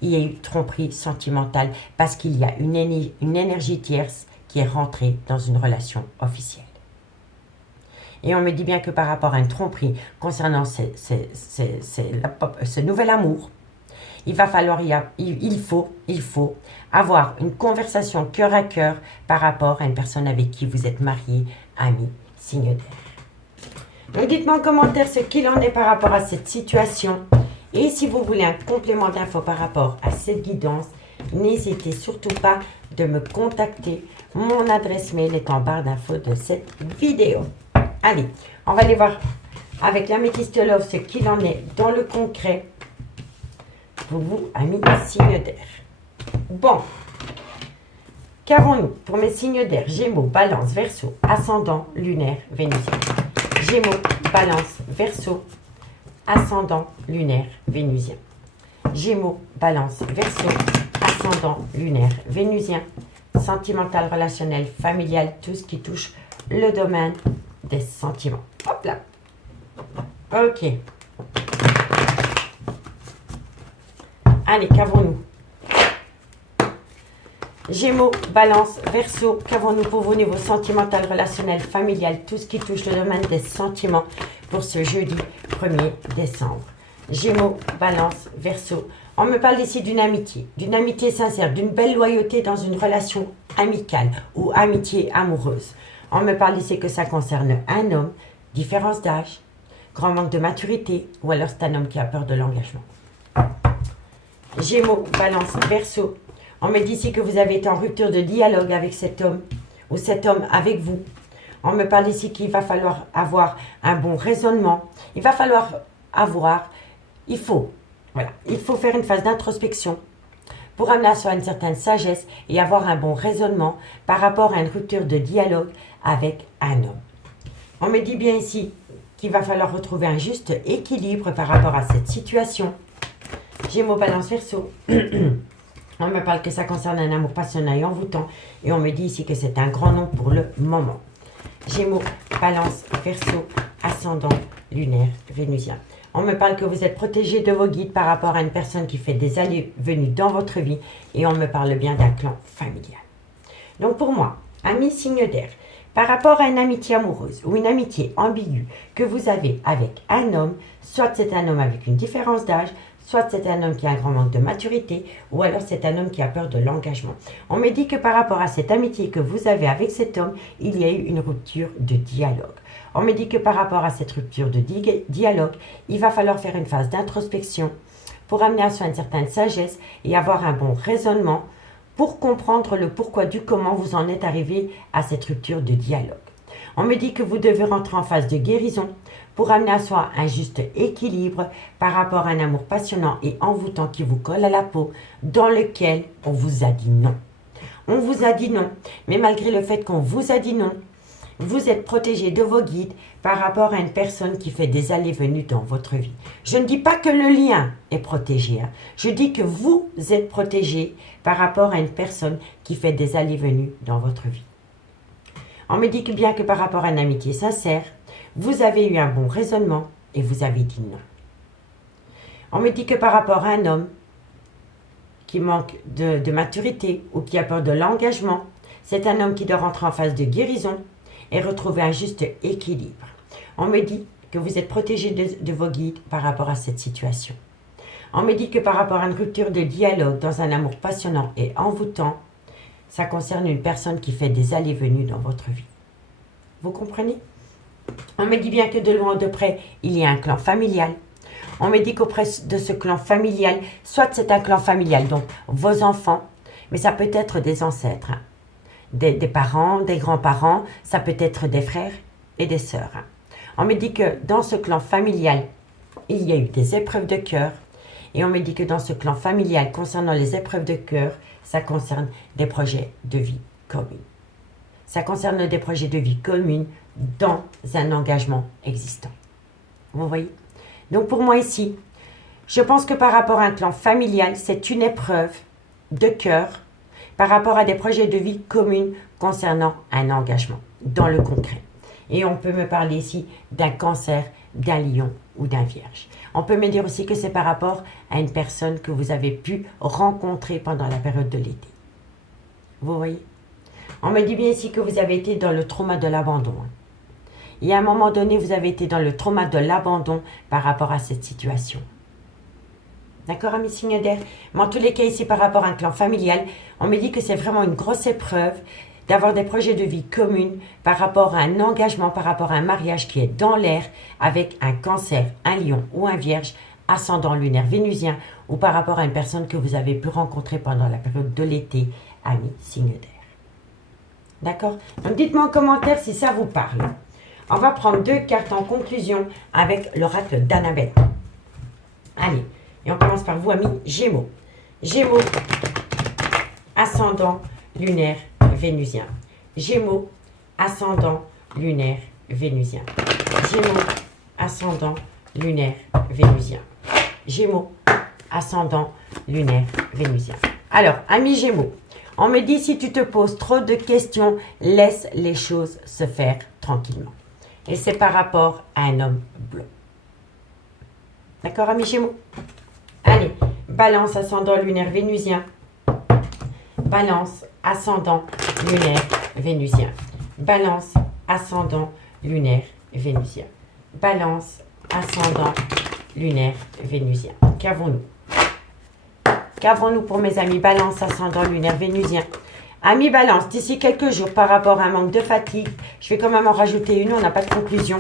il y a eu tromperie sentimentale parce qu'il y a une énergie tierce qui est rentrée dans une relation officielle. Et on me dit bien que par rapport à une tromperie concernant ce nouvel amour, il faut avoir une conversation cœur à cœur par rapport à une personne avec qui vous êtes marié, ami, signe d'air. Donc dites-moi en commentaire ce qu'il en est par rapport à cette situation. Et si vous voulez un complément d'infos par rapport à cette guidance, n'hésitez surtout pas de me contacter. Mon adresse mail est en barre d'infos de cette vidéo. Allez, on va aller voir avec l'améthyste love ce qu'il en est dans le concret pour vous, amis signes d'air. Bon, qu'avons-nous pour mes signes d'air? Gémeaux, Balance, Verseau, ascendant, lunaire, vénusien. Gémeaux, Balance, Verseau, ascendant, lunaire, vénusien. Gémeaux, Balance, Verseau, ascendant, lunaire, vénusien. Sentimental, relationnel, familial, tout ce qui touche le domaine des sentiments. Hop là. Ok. Allez, qu'avons-nous? Gémeaux, Balance, Verseau, qu'avons-nous pour vous niveau sentimental, relationnel, familial, tout ce qui touche le domaine des sentiments pour ce jeudi 1er décembre. Gémeaux, Balance, Verseau. On me parle ici d'une amitié sincère, d'une belle loyauté dans une relation amicale ou amitié amoureuse. On me parle ici que ça concerne un homme, différence d'âge, grand manque de maturité, ou alors c'est un homme qui a peur de l'engagement. Gémeaux, Balance, Verseau. On me dit ici que vous avez été en rupture de dialogue avec cet homme, ou cet homme avec vous. On me parle ici qu'il va falloir avoir un bon raisonnement. Il va falloir il faut faire une phase d'introspection pour amener à soi une certaine sagesse et avoir un bon raisonnement par rapport à une rupture de dialogue avec un homme. On me dit bien ici qu'il va falloir retrouver un juste équilibre par rapport à cette situation. Gémeaux, Balance, Verseau. On me parle que ça concerne un amour passionnel et envoûtant. Et on me dit ici que c'est un grand nom pour le moment. Gémeaux, Balance, Verseau, ascendant, lunaire, vénusien. On me parle que vous êtes protégé de vos guides par rapport à une personne qui fait des allées-venues dans votre vie. Et on me parle bien d'un clan familial. Donc pour moi, amis signe d'air, par rapport à une amitié amoureuse ou une amitié ambiguë que vous avez avec un homme, soit c'est un homme avec une différence d'âge, soit c'est un homme qui a un grand manque de maturité, ou alors c'est un homme qui a peur de l'engagement. On me dit que par rapport à cette amitié que vous avez avec cet homme, il y a eu une rupture de dialogue. On me dit que par rapport à cette rupture de dialogue, il va falloir faire une phase d'introspection pour amener à soi une certaine sagesse et avoir un bon raisonnement pour comprendre le pourquoi du comment vous en êtes arrivé à cette rupture de dialogue. On me dit que vous devez rentrer en phase de guérison pour amener à soi un juste équilibre par rapport à un amour passionnant et envoûtant qui vous colle à la peau, dans lequel on vous a dit non. On vous a dit non, mais malgré le fait qu'on vous a dit non, vous êtes protégé de vos guides par rapport à une personne qui fait des allées-venues dans votre vie. Je ne dis pas que le lien est protégé, hein. Je dis que vous êtes protégé par rapport à une personne qui fait des allées-venues dans votre vie. On me dit que bien que par rapport à une amitié sincère, vous avez eu un bon raisonnement et vous avez dit non. On me dit que par rapport à un homme qui manque de maturité ou qui a peur de l'engagement, c'est un homme qui doit rentrer en phase de guérison et retrouver un juste équilibre. On me dit que vous êtes protégé de vos guides par rapport à cette situation. On me dit que par rapport à une rupture de dialogue dans un amour passionnant et envoûtant, ça concerne une personne qui fait des allées-venues dans votre vie. Vous comprenez? On me dit bien que de loin ou de près, il y a un clan familial. On me dit qu'auprès de ce clan familial, soit c'est un clan familial, donc vos enfants, mais ça peut être des ancêtres, hein. Des parents, des grands-parents, ça peut être des frères et des sœurs. Hein. On me dit que dans ce clan familial, il y a eu des épreuves de cœur. Et on me dit que dans ce clan familial, concernant les épreuves de cœur, ça concerne des projets de vie communs. Ça concerne des projets de vie communs dans un engagement existant. Vous voyez? Donc pour moi ici, je pense que par rapport à un clan familial, c'est une épreuve de cœur par rapport à des projets de vie communs concernant un engagement dans le concret. Et on peut me parler ici d'un cancer, d'un lion ou d'un vierge. On peut me dire aussi que c'est par rapport à une personne que vous avez pu rencontrer pendant la période de l'été. Vous voyez? On me dit bien ici que vous avez été dans le trauma de l'abandon. Et à un moment donné, vous avez été dans le trauma de l'abandon par rapport à cette situation. D'accord, amis signes d'air? Mais en tous les cas, ici, par rapport à un clan familial, on me dit que c'est vraiment une grosse épreuve d'avoir des projets de vie communs par rapport à un engagement, par rapport à un mariage qui est dans l'air avec un cancer, un lion ou un vierge, ascendant lunaire vénusien, ou par rapport à une personne que vous avez pu rencontrer pendant la période de l'été, amis signes d'air. D'accord? Donc dites-moi en commentaire si ça vous parle. On va prendre 2 cartes en conclusion avec l'oracle d'Annabelle. Allez. Et on commence par vous, amis Gémeaux. Gémeaux, ascendant lunaire vénusien. Gémeaux, ascendant lunaire vénusien. Gémeaux, ascendant lunaire vénusien. Gémeaux, ascendant lunaire vénusien. Alors, amis Gémeaux, on me dit si tu te poses trop de questions, laisse les choses se faire tranquillement. Et c'est par rapport à un homme blond. D'accord, amis Gémeaux? Allez, Balance, ascendant lunaire vénusien. Balance, ascendant lunaire vénusien. Balance, ascendant lunaire vénusien. Balance, ascendant lunaire vénusien. Qu'avons-nous? Qu'avons-nous pour mes amis Balance, ascendant lunaire vénusien? Amis Balance, d'ici quelques jours par rapport à un manque de fatigue, je vais quand même en rajouter une, on n'a pas de conclusion.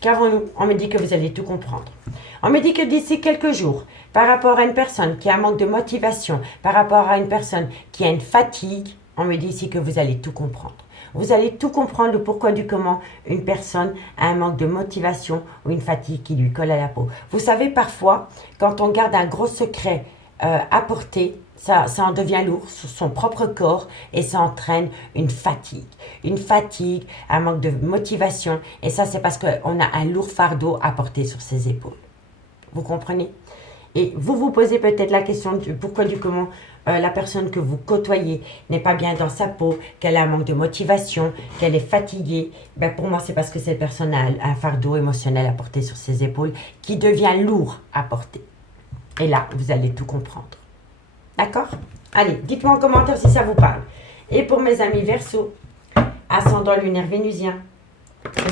Qu'avons-nous? On me dit que vous allez tout comprendre. On me dit que d'ici quelques jours, par rapport à une personne qui a un manque de motivation, par rapport à une personne qui a une fatigue, on me dit ici que vous allez tout comprendre. Vous allez tout comprendre le pourquoi du comment une personne a un manque de motivation ou une fatigue qui lui colle à la peau. Vous savez, parfois, quand on garde un gros secret à porter, ça en devient lourd sur son propre corps et ça entraîne une fatigue. Une fatigue, un manque de motivation. Et ça, c'est parce qu'on a un lourd fardeau à porter sur ses épaules. Vous comprenez? Et vous vous posez peut-être la question du pourquoi du comment la personne que vous côtoyez n'est pas bien dans sa peau, qu'elle a un manque de motivation, qu'elle est fatiguée. Ben pour moi, c'est parce que cette personne a un fardeau émotionnel à porter sur ses épaules qui devient lourd à porter. Et là, vous allez tout comprendre. D'accord? Allez, dites-moi en commentaire si ça vous parle. Et pour mes amis Verseau, ascendant lunaire vénusien.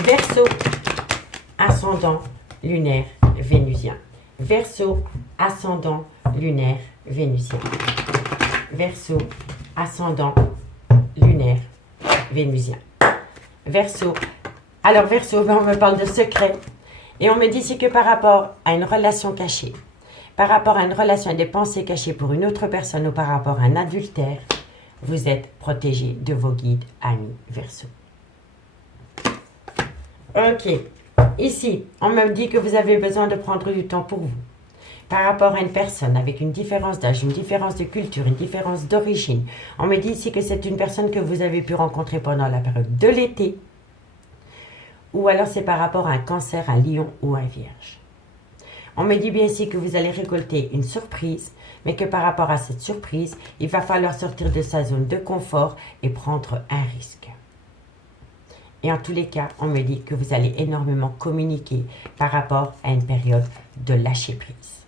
Verseau, ascendant lunaire vénusien. Verseau, ascendant lunaire vénusien. Verseau, ascendant lunaire vénusien. Verseau. Alors Verseau, on me parle de secret. Et on me dit c'est que par rapport à une relation cachée, par rapport à une relation et des pensées cachées pour une autre personne ou par rapport à un adultère, vous êtes protégé de vos guides, amis, Verseau. Ok. Ici, on me dit que vous avez besoin de prendre du temps pour vous. Par rapport à une personne avec une différence d'âge, une différence de culture, une différence d'origine. On me dit ici que c'est une personne que vous avez pu rencontrer pendant la période de l'été. Ou alors c'est par rapport à un cancer, un lion ou un vierge. On me dit bien ici que vous allez récolter une surprise, mais que par rapport à cette surprise, il va falloir sortir de sa zone de confort et prendre un risque. Et en tous les cas, on me dit que vous allez énormément communiquer par rapport à une période de lâcher prise.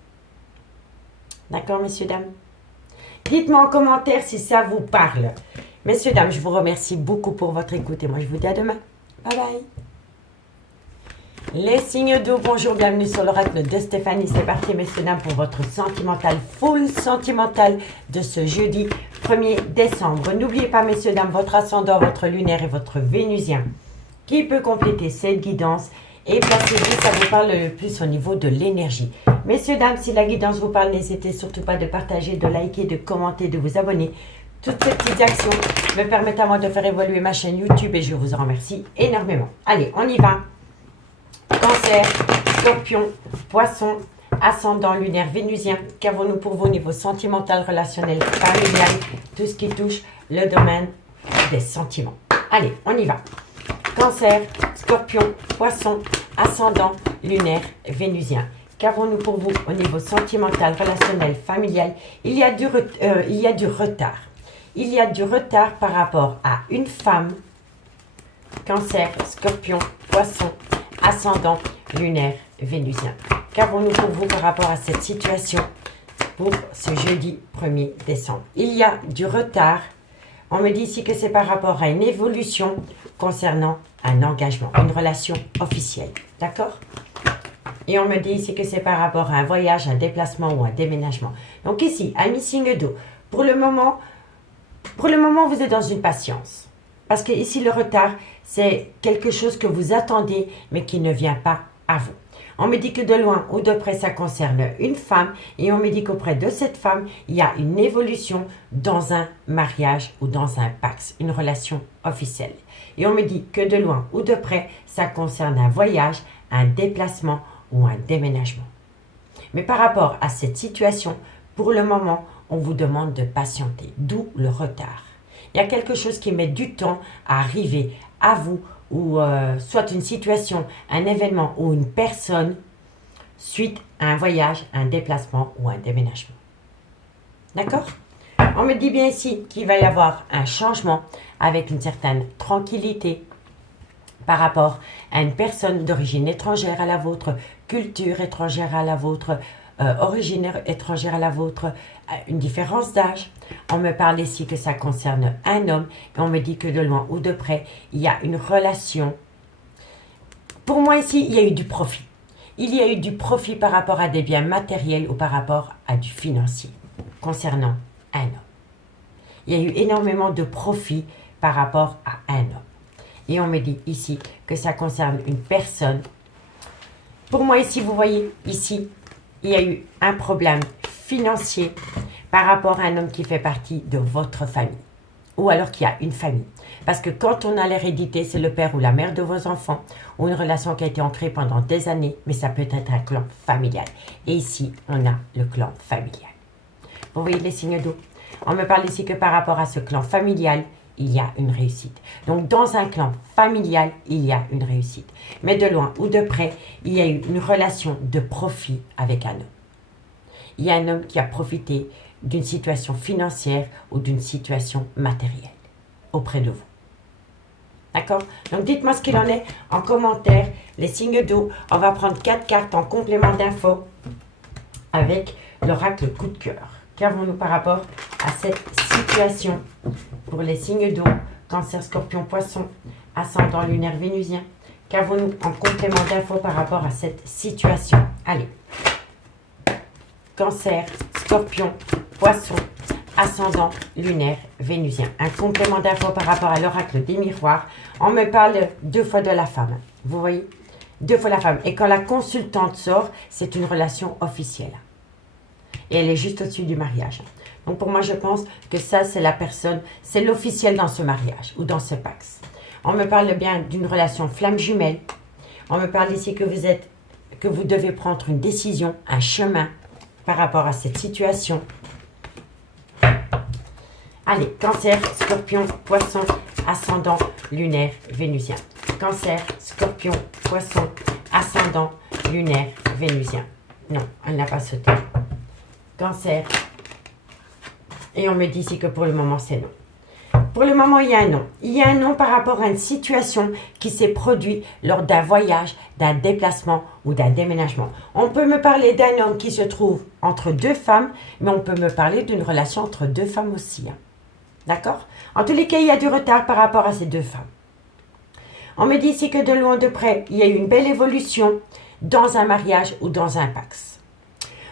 D'accord, messieurs, dames? Dites-moi en commentaire si ça vous parle. Messieurs, dames, je vous remercie beaucoup pour votre écoute et moi je vous dis à demain. Bye bye. Les signes d'eau, bonjour, bienvenue sur l'oracle de Stéphanie. C'est parti, messieurs, dames, pour votre sentimental, full sentimental de ce jeudi 1er décembre. N'oubliez pas, messieurs, dames, votre ascendant, votre lunaire et votre vénusien qui peut compléter cette guidance. Et placez-vous, ça vous parle le plus au niveau de l'énergie. Messieurs, dames, si la guidance vous parle, n'hésitez surtout pas de partager, de liker, de commenter, de vous abonner. Toutes ces petites actions me permettent à moi de faire évoluer ma chaîne YouTube et je vous en remercie énormément. Allez, on y va. Cancer, Scorpion, Poisson, ascendant lunaire vénusien. Qu'avons-nous pour vous au niveau sentimental, relationnel, familial, tout ce qui touche le domaine des sentiments. Allez, on y va. Cancer, Scorpion, Poisson, ascendant lunaire vénusien. Qu'avons-nous pour vous au niveau sentimental, relationnel, familial? Il y a du retard. Il y a du retard par rapport à une femme. Cancer, Scorpion, Poisson, ascendant lunaire vénusien. Qu'avons-nous pour vous par rapport à cette situation pour ce jeudi 1er décembre? Il y a du retard. On me dit ici que c'est par rapport à une évolution concernant un engagement, une relation officielle. D'accord? Et on me dit ici que c'est par rapport à un voyage, un déplacement ou un déménagement. Donc ici, amis signe d'eau, pour le moment, vous êtes dans une patience. Parce que ici, le retard, c'est quelque chose que vous attendez, mais qui ne vient pas à vous. On me dit que de loin ou de près, ça concerne une femme. Et on me dit qu'auprès de cette femme, il y a une évolution dans un mariage ou dans un pax, une relation officielle. Et on me dit que de loin ou de près, ça concerne un voyage, un déplacement ou un déménagement. Mais par rapport à cette situation, pour le moment, on vous demande de patienter, d'où le retard. Il y a quelque chose qui met du temps à arriver à vous, ou soit une situation, un événement ou une personne, suite à un voyage, un déplacement ou un déménagement. D'accord? On me dit bien ici qu'il va y avoir un changement avec une certaine tranquillité par rapport à une personne d'origine étrangère à la vôtre, culture étrangère à la vôtre, origine étrangère à la vôtre, une différence d'âge. On me parle ici que ça concerne un homme et on me dit que de loin ou de près, il y a une relation. Pour moi ici, il y a eu du profit. Il y a eu du profit par rapport à des biens matériels ou par rapport à du financier concernant un homme. Il y a eu énormément de profit par rapport à un homme. Et on me dit ici que ça concerne une personne. Pour moi ici, vous voyez, ici, il y a eu un problème financier par rapport à un homme qui fait partie de votre famille. Ou alors qu'il y a une famille. Parce que quand on a l'hérédité, c'est le père ou la mère de vos enfants, ou une relation qui a été ancrée pendant des années, mais ça peut être un clan familial. Et ici, on a le clan familial. Vous voyez les signes d'eau? On me parle ici que par rapport à ce clan familial, il y a une réussite. Donc, dans un clan familial, il y a une réussite. Mais de loin ou de près, il y a eu une relation de profit avec un homme. Il y a un homme qui a profité d'une situation financière ou d'une situation matérielle auprès de vous. D'accord? Donc, dites-moi ce qu'il en est en commentaire. Les signes d'eau, on va prendre 4 cartes en complément d'infos avec l'oracle coup de cœur. Qu'avons-nous par rapport à cette situation pour les signes d'eau, Cancer, Scorpion, Poisson, ascendant lunaire vénusien? Qu'avons-nous en complément d'infos par rapport à cette situation? Allez. Cancer, Scorpion, Poisson, ascendant lunaire vénusien. Un complément d'infos par rapport à l'oracle des miroirs. On me parle 2 fois de la femme. Vous voyez? 2 fois la femme. Et quand la consultante sort, c'est une relation officielle. et elle est juste au-dessus du mariage. Donc pour moi, je pense que ça, c'est la personne, c'est l'officiel dans ce mariage ou dans ce Pax. On me parle bien d'une relation flamme jumelle. On me parle ici que vous devez prendre une décision, un chemin par rapport à cette situation. Allez, Cancer, Scorpion, Poisson, Ascendant, Lunaire, Vénusien. Cancer, Scorpion, Poisson, Ascendant, Lunaire, Vénusien. Non, elle n'a pas sauté. Cancer. Et on me dit ici que pour le moment, c'est non. Pour le moment, il y a un non. Il y a un non par rapport à une situation qui s'est produite lors d'un voyage, d'un déplacement ou d'un déménagement. On peut me parler d'un homme qui se trouve entre deux femmes, mais on peut me parler d'une relation entre deux femmes aussi. Hein. D'accord? En tous les cas, il y a du retard par rapport à ces deux femmes. On me dit ici que de loin de près, il y a eu une belle évolution dans un mariage ou dans un Pax.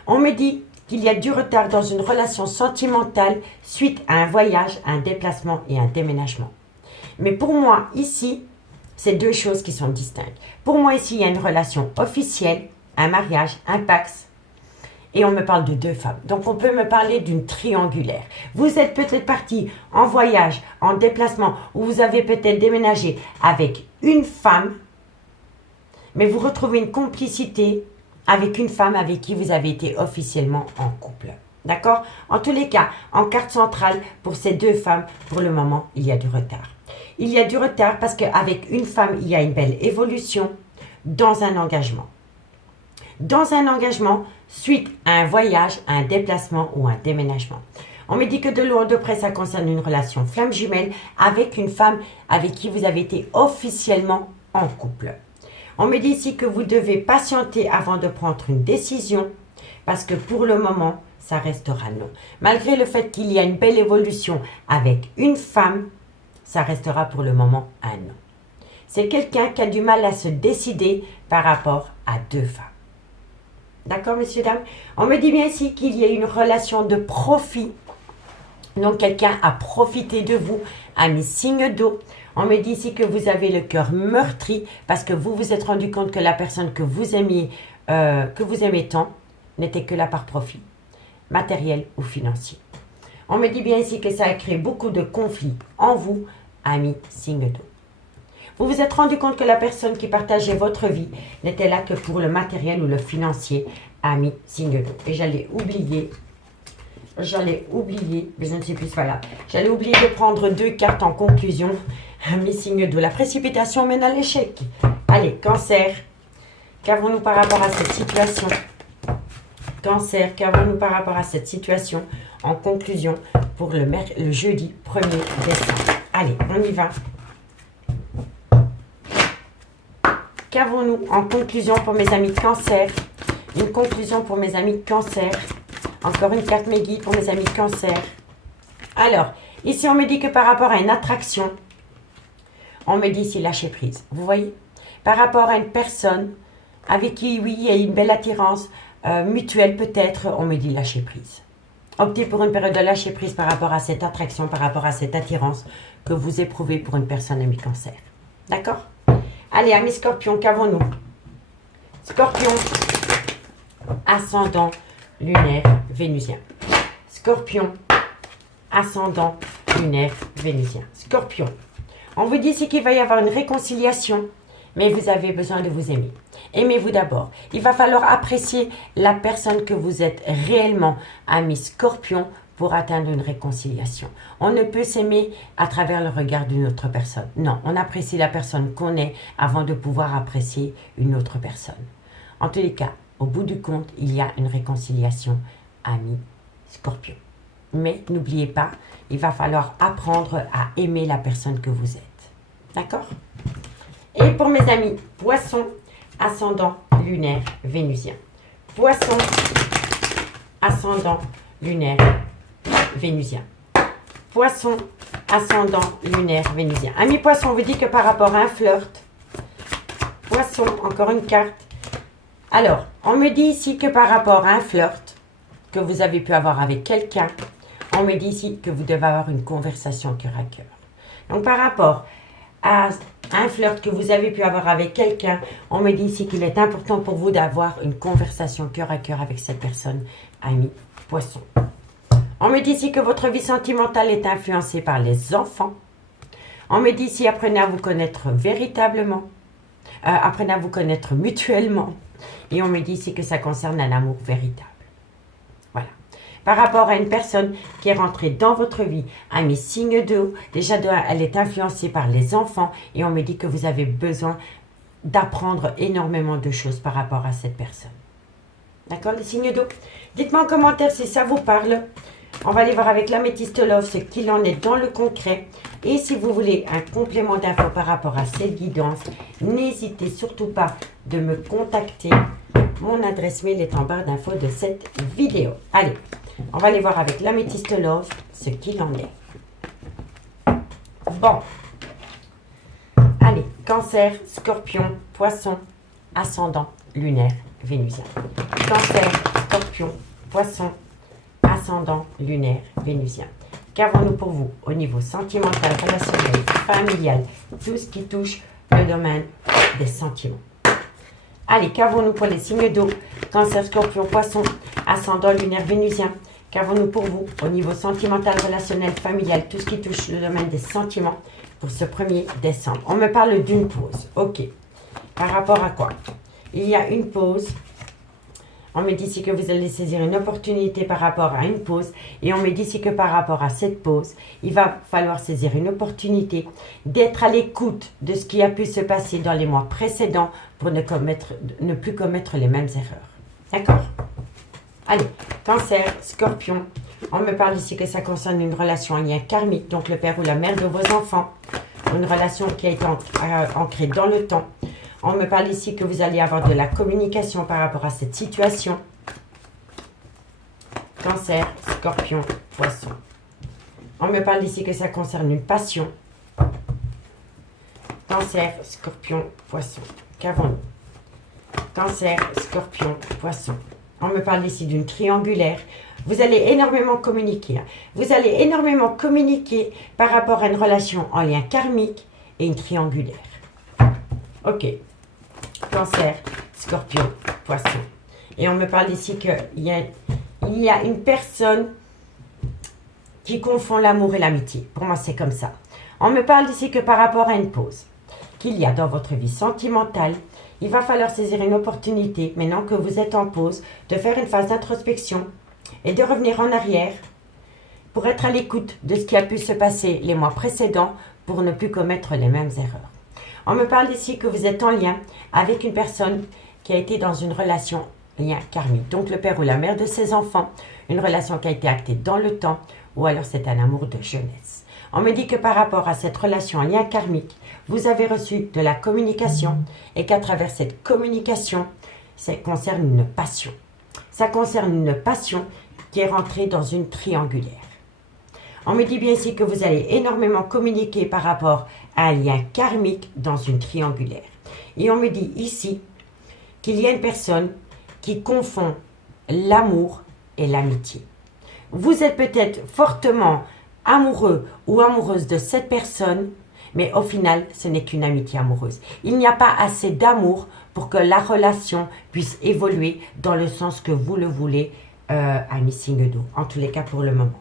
On me dit qu'il y a du retard dans une relation sentimentale suite à un voyage, un déplacement et un déménagement. Mais pour moi, ici, c'est deux choses qui sont distinctes. Pour moi, ici, il y a une relation officielle, un mariage, un Pax, et on me parle de deux femmes. Donc, on peut me parler d'une triangulaire. Vous êtes peut-être parti en voyage, en déplacement, ou vous avez peut-être déménagé avec une femme, mais vous retrouvez une complicité avec une femme avec qui vous avez été officiellement en couple. D'accord? En tous les cas, en carte centrale, pour ces deux femmes, pour le moment, il y a du retard. Il y a du retard parce qu'avec une femme, il y a une belle évolution dans un engagement. Dans un engagement, suite à un voyage, à un déplacement ou un déménagement. On me dit que de loin de près, ça concerne une relation flamme jumelle avec une femme avec qui vous avez été officiellement en couple. On me dit ici que vous devez patienter avant de prendre une décision parce que pour le moment, ça restera non. Malgré le fait qu'il y a une belle évolution avec une femme, ça restera pour le moment un non. C'est quelqu'un qui a du mal à se décider par rapport à deux femmes. D'accord, messieurs, dames? On me dit bien ici qu'il y a une relation de profit. Donc, quelqu'un a profité de vous, a mis signe d'eau. On me dit ici que vous avez le cœur meurtri parce que vous vous êtes rendu compte que la personne que vous aimez tant n'était que là par profit, matériel ou financier. On me dit bien ici que ça a créé beaucoup de conflits en vous, a mis signe d'eau. Vous vous êtes rendu compte que la personne qui partageait votre vie n'était là que pour le matériel ou le financier, a mis signe d'eau. Et j'allais oublier, mais je ne sais plus, voilà. J'allais oublier de prendre deux cartes en conclusion, a mis signe d'eau. La précipitation mène à l'échec. Allez, Cancer, qu'avons-nous par rapport à cette situation? Cancer, qu'avons-nous par rapport à cette situation en conclusion pour le jeudi 1er décembre? Allez, on y va. Qu'avons-nous en conclusion pour mes amis Cancer? Une conclusion pour mes amis Cancer. Encore une carte mes guides pour mes amis Cancer. Alors, ici on me dit que par rapport à une attraction, on me dit ici lâcher prise. Vous voyez? Par rapport à une personne avec qui, oui, il y a une belle attirance mutuelle peut-être, on me dit lâcher prise. Optez pour une période de lâcher prise par rapport à cette attraction, par rapport à cette attirance que vous éprouvez pour une personne ami Cancer. D'accord? Allez, amis Scorpion, qu'avons-nous? Scorpion, ascendant, lunaire, vénusien. Scorpion, ascendant, lunaire, vénusien. Scorpion, on vous dit ici qu'il va y avoir une réconciliation, mais vous avez besoin de vous aimer. Aimez-vous d'abord. Il va falloir apprécier la personne que vous êtes réellement, ami Scorpion, pour atteindre une réconciliation. On ne peut s'aimer à travers le regard d'une autre personne. Non, on apprécie la personne qu'on est avant de pouvoir apprécier une autre personne. En tous les cas, au bout du compte, il y a une réconciliation, ami Scorpion. Mais n'oubliez pas, il va falloir apprendre à aimer la personne que vous êtes. D'accord? Et pour mes amis Poissons, ascendant, lunaire, vénusien. Poissons, ascendant, lunaire, vénusien. Poisson, ascendant, lunaire, vénusien. Ami Poisson, on vous dit que par rapport à un flirt, Poisson, encore une carte. Alors, on me dit ici que par rapport à un flirt que vous avez pu avoir avec quelqu'un, on me dit ici que vous devez avoir une conversation cœur à cœur. Donc, par rapport à un flirt que vous avez pu avoir avec quelqu'un, on me dit ici qu'il est important pour vous d'avoir une conversation cœur à cœur avec cette personne, ami Poisson. On me dit ici que votre vie sentimentale est influencée par les enfants. On me dit ici, apprenez à vous connaître véritablement. Apprenez à vous connaître mutuellement. Et on me dit ici que ça concerne un amour véritable. Voilà. Par rapport à une personne qui est rentrée dans votre vie, a mis signe d'eau. Déjà, elle est influencée par les enfants. Et on me dit que vous avez besoin d'apprendre énormément de choses par rapport à cette personne. D'accord, les signes d'eau? Dites-moi en commentaire si ça vous parle. On va aller voir avec l'améthyste love ce qu'il en est dans le concret. Et si vous voulez un complément d'infos par rapport à cette guidance, n'hésitez surtout pas de me contacter. Mon adresse mail est en barre d'infos de cette vidéo. Allez, on va aller voir avec l'améthyste love ce qu'il en est. Bon. Allez, Cancer, Scorpion, Poisson, Ascendant, Lunaire, Vénusien. Cancer, Scorpion, Poisson, Ascendant, Lunaire, Vénusien. Qu'avons-nous pour vous au niveau sentimental, relationnel, familial, tout ce qui touche le domaine des sentiments? Allez, qu'avons-nous pour les signes d'eau? Cancer, Scorpion, Poisson, Ascendant, Lunaire, Vénusien. Qu'avons-nous pour vous au niveau sentimental, relationnel, familial, tout ce qui touche le domaine des sentiments pour ce 1er décembre? On me parle d'une pause. Ok. Par rapport à quoi? Il y a une pause. On me dit ici que vous allez saisir une opportunité par rapport à une pause. Et on me dit ici que par rapport à cette pause, il va falloir saisir une opportunité d'être à l'écoute de ce qui a pu se passer dans les mois précédents pour ne plus commettre les mêmes erreurs. D'accord? Allez, Cancer, Scorpion. On me parle ici que ça concerne une relation en lien karmique, donc le père ou la mère de vos enfants. Une relation qui a été ancrée dans le temps. On me parle ici que vous allez avoir de la communication par rapport à cette situation. Cancer, Scorpion, Poisson. On me parle ici que ça concerne une passion. Cancer, Scorpion, Poisson. Qu'avons-nous? Cancer, Scorpion, Poisson. On me parle ici d'une triangulaire. Vous allez énormément communiquer. Vous allez énormément communiquer par rapport à une relation en lien karmique et une triangulaire. Ok. Cancer, Scorpion, Poisson. Et on me parle ici qu'il y a une personne qui confond l'amour et l'amitié. Pour moi, c'est comme ça. On me parle ici que par rapport à une pause qu'il y a dans votre vie sentimentale, il va falloir saisir une opportunité, maintenant que vous êtes en pause, de faire une phase d'introspection et de revenir en arrière pour être à l'écoute de ce qui a pu se passer les mois précédents pour ne plus commettre les mêmes erreurs. On me parle ici que vous êtes en lien avec une personne qui a été dans une relation lien karmique. Donc le père ou la mère de ses enfants, une relation qui a été actée dans le temps ou alors c'est un amour de jeunesse. On me dit que par rapport à cette relation en lien karmique, vous avez reçu de la communication et qu'à travers cette communication, ça concerne une passion. Ça concerne une passion qui est rentrée dans une triangulaire. On me dit bien ici que vous allez énormément communiquer par rapport à un lien karmique dans une triangulaire. Et on me dit ici qu'il y a une personne qui confond l'amour et l'amitié. Vous êtes peut-être fortement amoureux ou amoureuse de cette personne, mais au final, ce n'est qu'une amitié amoureuse. Il n'y a pas assez d'amour pour que la relation puisse évoluer dans le sens que vous le voulez à Missing d'eau, en tous les cas pour le moment.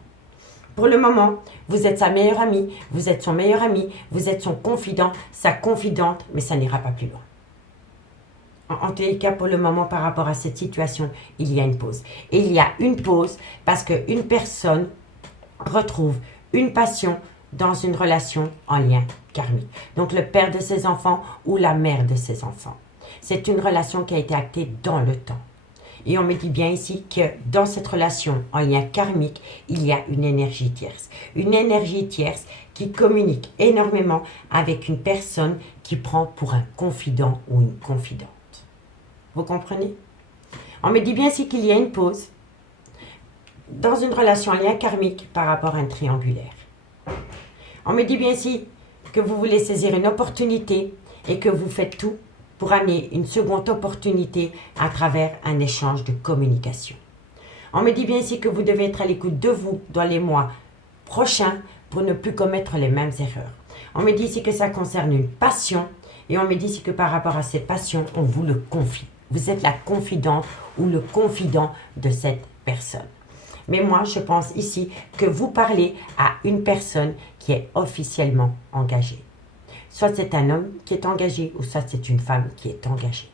Pour le moment, vous êtes sa meilleure amie, vous êtes son meilleur ami, vous êtes son confident, sa confidente, mais ça n'ira pas plus loin. En tous les cas, pour le moment, par rapport à cette situation, il y a une pause. Et il y a une pause parce qu'une personne retrouve une passion dans une relation en lien karmique. Donc, le père de ses enfants ou la mère de ses enfants. C'est une relation qui a été actée dans le temps. Et on me dit bien ici que dans cette relation en lien karmique, il y a une énergie tierce. Une énergie tierce qui communique énormément avec une personne qui prend pour un confident ou une confidente. Vous comprenez? On me dit bien ici qu'il y a une pause dans une relation en lien karmique par rapport à un triangulaire. On me dit bien ici que vous voulez saisir une opportunité et que vous faites tout pour amener une seconde opportunité à travers un échange de communication. On me dit bien ici que vous devez être à l'écoute de vous dans les mois prochains pour ne plus commettre les mêmes erreurs. On me dit ici que ça concerne une passion et on me dit ici que par rapport à cette passion, on vous le confie. Vous êtes la confidente ou le confident de cette personne. Mais moi, je pense ici que vous parlez à une personne qui est officiellement engagée. Soit c'est un homme qui est engagé, ou soit c'est une femme qui est engagée.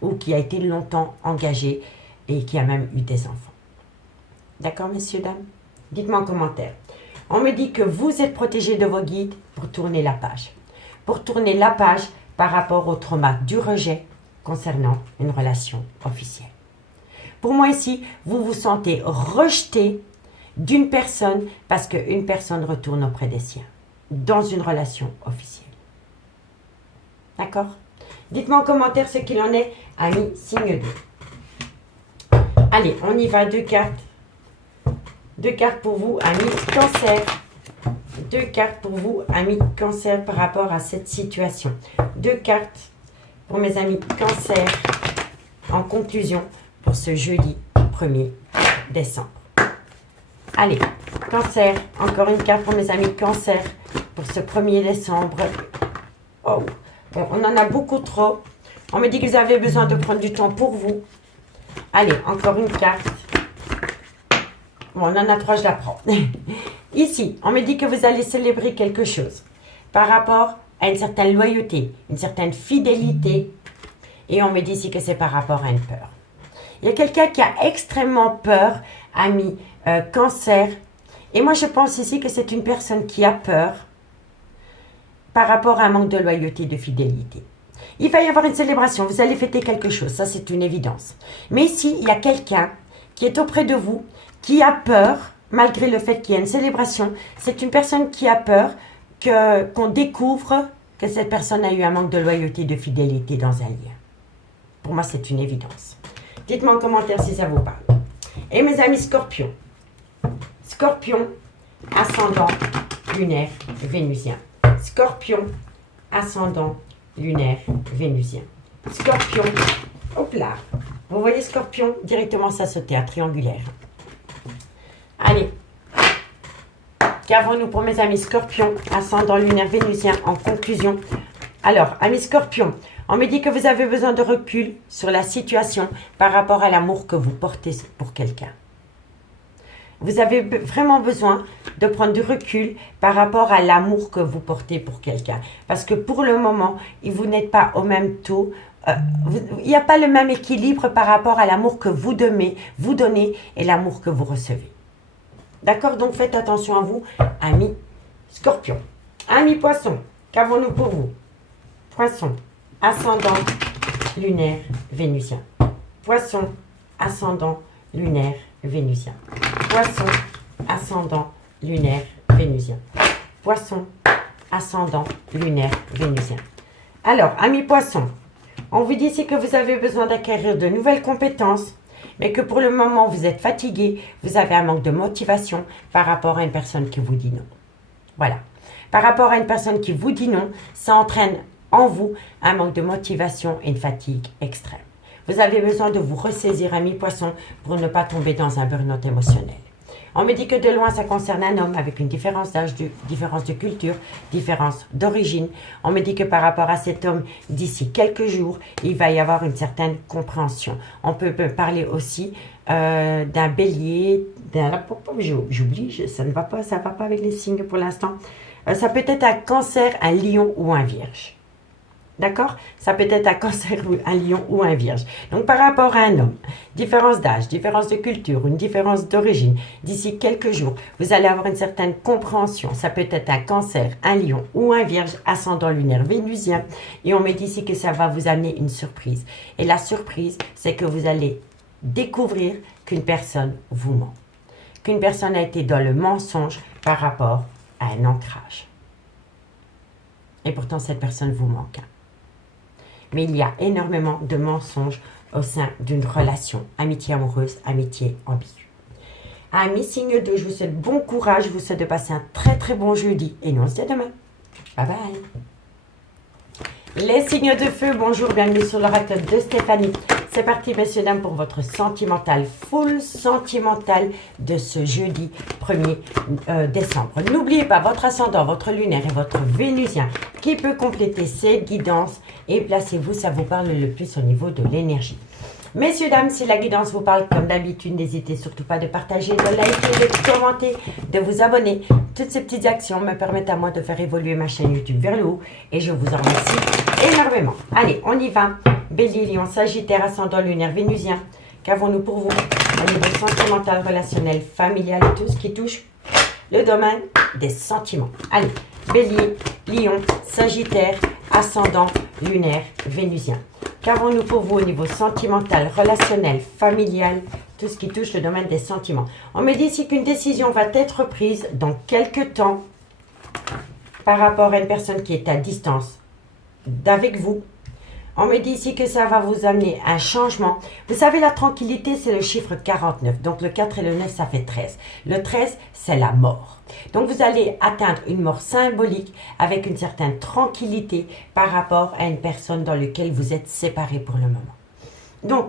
Ou qui a été longtemps engagée et qui a même eu des enfants. D'accord, messieurs, dames? Dites-moi en commentaire. On me dit que vous êtes protégés de vos guides pour tourner la page. Pour tourner la page par rapport au trauma du rejet concernant une relation officielle. Pour moi ici, vous vous sentez rejeté d'une personne parce qu'une personne retourne auprès des siens dans une relation officielle. D'accord? Dites-moi en commentaire ce qu'il en est, amis signe 2. Allez, on y va, 2 cartes. 2 cartes pour vous, amis Cancer. 2 cartes pour vous, amis Cancer, par rapport à cette situation. 2 cartes pour mes amis Cancer, en conclusion, pour ce jeudi 1er décembre. Allez, Cancer, encore une carte pour mes amis Cancer, pour ce 1er décembre. Oh, bon, on en a beaucoup trop. On me dit que vous avez besoin de prendre du temps pour vous. Allez, encore une carte. Bon, on en a 3, je la prends. Ici, on me dit que vous allez célébrer quelque chose par rapport à une certaine loyauté, une certaine fidélité. Et on me dit ici que c'est par rapport à une peur. Il y a quelqu'un qui a extrêmement peur, ami Cancer. Et moi, je pense ici que c'est une personne qui a peur par rapport à un manque de loyauté, de fidélité. Il va y avoir une célébration, vous allez fêter quelque chose, ça c'est une évidence. Mais ici, il y a quelqu'un qui est auprès de vous, qui a peur, malgré le fait qu'il y ait une célébration. C'est une personne qui a peur qu'on découvre que cette personne a eu un manque de loyauté, de fidélité dans un lien. Pour moi, c'est une évidence. Dites-moi en commentaire si ça vous parle. Et mes amis Scorpion. Scorpion, ascendant lunaire vénusien. Scorpion, ascendant lunaire vénusien. Scorpion, hop là. Vous voyez Scorpion, directement ça sauter à triangulaire. Allez. Qu'avons-nous pour mes amis Scorpion, ascendant lunaire vénusien en conclusion? Alors, amis Scorpion, on me dit que vous avez besoin de recul sur la situation par rapport à l'amour que vous portez pour quelqu'un. Vous avez vraiment besoin de prendre du recul par rapport à l'amour que vous portez pour quelqu'un. Parce que pour le moment, vous n'êtes pas au même taux. Il n'y a pas le même équilibre par rapport à l'amour que vous donnez et l'amour que vous recevez. D'accord? Donc faites attention à vous, amis Scorpion. Amis Poisson, qu'avons-nous pour vous? Poisson, ascendant lunaire vénusien. Poisson, ascendant lunaire vénusien. Poisson, ascendant lunaire vénusien. Poisson, ascendant lunaire vénusien. Alors, amis Poissons, on vous dit ici que vous avez besoin d'acquérir de nouvelles compétences, mais que pour le moment, vous êtes fatigué, vous avez un manque de motivation par rapport à une personne qui vous dit non. Voilà. Par rapport à une personne qui vous dit non, ça entraîne en vous un manque de motivation et une fatigue extrême. Vous avez besoin de vous ressaisir, amis Poissons, pour ne pas tomber dans un burn-out émotionnel. On me dit que de loin, ça concerne un homme avec une différence d'âge, différence de culture, différence d'origine. On me dit que par rapport à cet homme, d'ici quelques jours, il va y avoir une certaine compréhension. On peut parler aussi d'un bélier, j'oublie, ça ne va pas, ça va pas avec les signes pour l'instant. Ça peut être un cancer, un lion ou un vierge. D'accord? Ça peut être un cancer, un lion ou un vierge. Donc, par rapport à un homme, différence d'âge, différence de culture, une différence d'origine, d'ici quelques jours, vous allez avoir une certaine compréhension. Ça peut être un cancer, un lion ou un vierge, ascendant lunaire vénusien. Et on me dit ici que ça va vous amener une surprise. Et la surprise, c'est que vous allez découvrir qu'une personne vous ment. Qu'une personne a été dans le mensonge par rapport à un ancrage. Et pourtant, cette personne vous manque. Mais il y a énormément de mensonges au sein d'une relation, amitié amoureuse, amitié ambiguë. Amis signe 2, je vous souhaite bon courage, je vous souhaite de passer un très très bon jeudi et nous on se dit à demain. Bye bye. Les signes de feu, bonjour, bienvenue sur l'oracle de Stéphanie. C'est parti, messieurs, dames, pour votre sentimental, full sentimental de ce jeudi 1er décembre. N'oubliez pas votre ascendant, votre lunaire et votre vénusien qui peut compléter cette guidance et placez-vous, ça vous parle le plus au niveau de l'énergie. Messieurs, dames, si la guidance vous parle, comme d'habitude, n'hésitez surtout pas de partager, de liker, de commenter, de vous abonner. Toutes ces petites actions me permettent à moi de faire évoluer ma chaîne YouTube vers le haut et je vous en remercie énormément. Allez, on y va. Bélier, Lion, Sagittaire, ascendant lunaire, Vénusien. Qu'avons-nous pour vous au niveau sentimental, relationnel, familial, tout ce qui touche le domaine des sentiments. Allez, Bélier, Lion, Sagittaire, ascendant lunaire, Vénusien. Qu'avons-nous pour vous au niveau sentimental, relationnel, familial, tout ce qui touche le domaine des sentiments? On me dit ici qu'une décision va être prise dans quelques temps par rapport à une personne qui est à distance d'avec vous. On me dit ici que ça va vous amener un changement. Vous savez, la tranquillité, c'est le chiffre 49. Donc, le 4 et le 9, ça fait 13. Le 13, c'est la mort. Donc, vous allez atteindre une mort symbolique avec une certaine tranquillité par rapport à une personne dans laquelle vous êtes séparés pour le moment. Donc,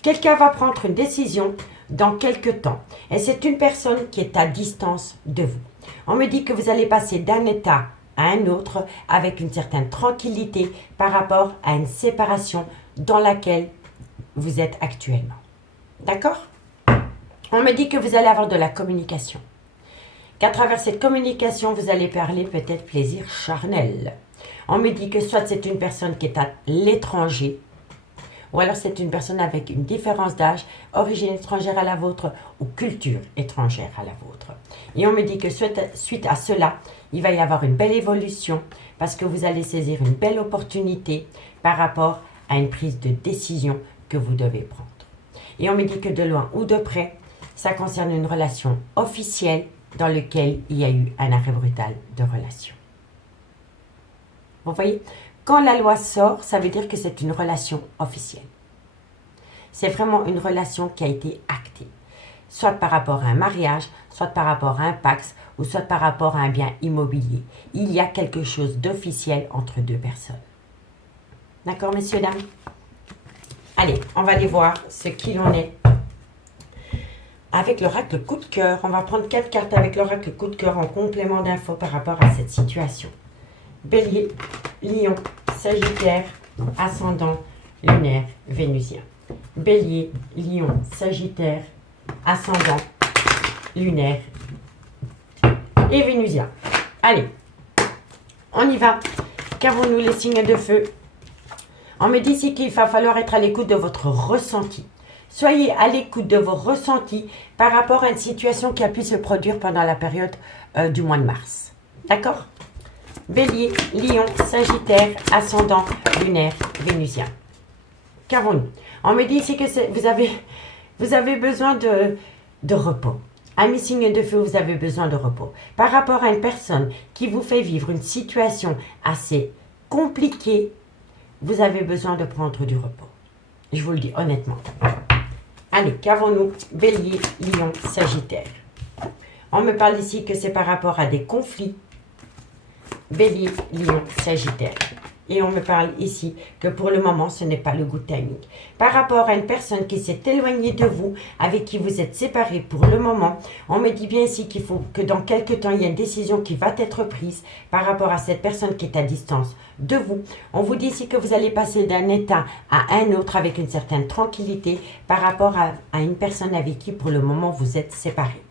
quelqu'un va prendre une décision dans quelques temps. Et c'est une personne qui est à distance de vous. On me dit que vous allez passer d'un état à un autre avec une certaine tranquillité par rapport à une séparation dans laquelle vous êtes actuellement. D'accord? On me dit que vous allez avoir de la communication. Qu'à travers cette communication, vous allez parler peut-être plaisir charnel. On me dit que soit c'est une personne qui est à l'étranger, ou alors c'est une personne avec une différence d'âge, origine étrangère à la vôtre ou culture étrangère à la vôtre. Et on me dit que suite à cela, il va y avoir une belle évolution parce que vous allez saisir une belle opportunité par rapport à une prise de décision que vous devez prendre. Et on me dit que de loin ou de près, ça concerne une relation officielle dans laquelle il y a eu un arrêt brutal de relation. Vous voyez ? Quand la loi sort, ça veut dire que c'est une relation officielle. C'est vraiment une relation qui a été actée. Soit par rapport à un mariage, soit par rapport à un pax, ou soit par rapport à un bien immobilier. Il y a quelque chose d'officiel entre deux personnes. D'accord, messieurs, dames? Allez, on va aller voir ce qu'il en est. Avec l'oracle coup de cœur, on va prendre 4 cartes avec l'oracle coup de cœur en complément d'infos par rapport à cette situation. Bélier, Lion, Sagittaire, ascendant, lunaire, Vénusien. Bélier, Lion, Sagittaire, ascendant, lunaire et Vénusien. Allez, on y va. Qu'avons-nous les signes de feu? On me dit ici qu'il va falloir être à l'écoute de votre ressenti. Soyez à l'écoute de vos ressentis par rapport à une situation qui a pu se produire pendant la période du mois de mars. D'accord? Bélier, Lion, Sagittaire, ascendant, lunaire, Vénusien. Qu'avons-nous? On me dit ici que vous avez besoin de repos. À mes signes de feu, vous avez besoin de repos. Par rapport à une personne qui vous fait vivre une situation assez compliquée, vous avez besoin de prendre du repos. Je vous le dis honnêtement. Allez, qu'avons-nous? Bélier, Lion, Sagittaire. On me parle ici que c'est par rapport à des conflits. Bélier, Lion, Sagittaire. Et on me parle ici que pour le moment, ce n'est pas le good timing. Par rapport à une personne qui s'est éloignée de vous, avec qui vous êtes séparés pour le moment, on me dit bien ici qu'il faut que dans quelques temps, il y a une décision qui va être prise par rapport à cette personne qui est à distance de vous. On vous dit ici que vous allez passer d'un état à un autre avec une certaine tranquillité par rapport à une personne avec qui pour le moment vous êtes séparés.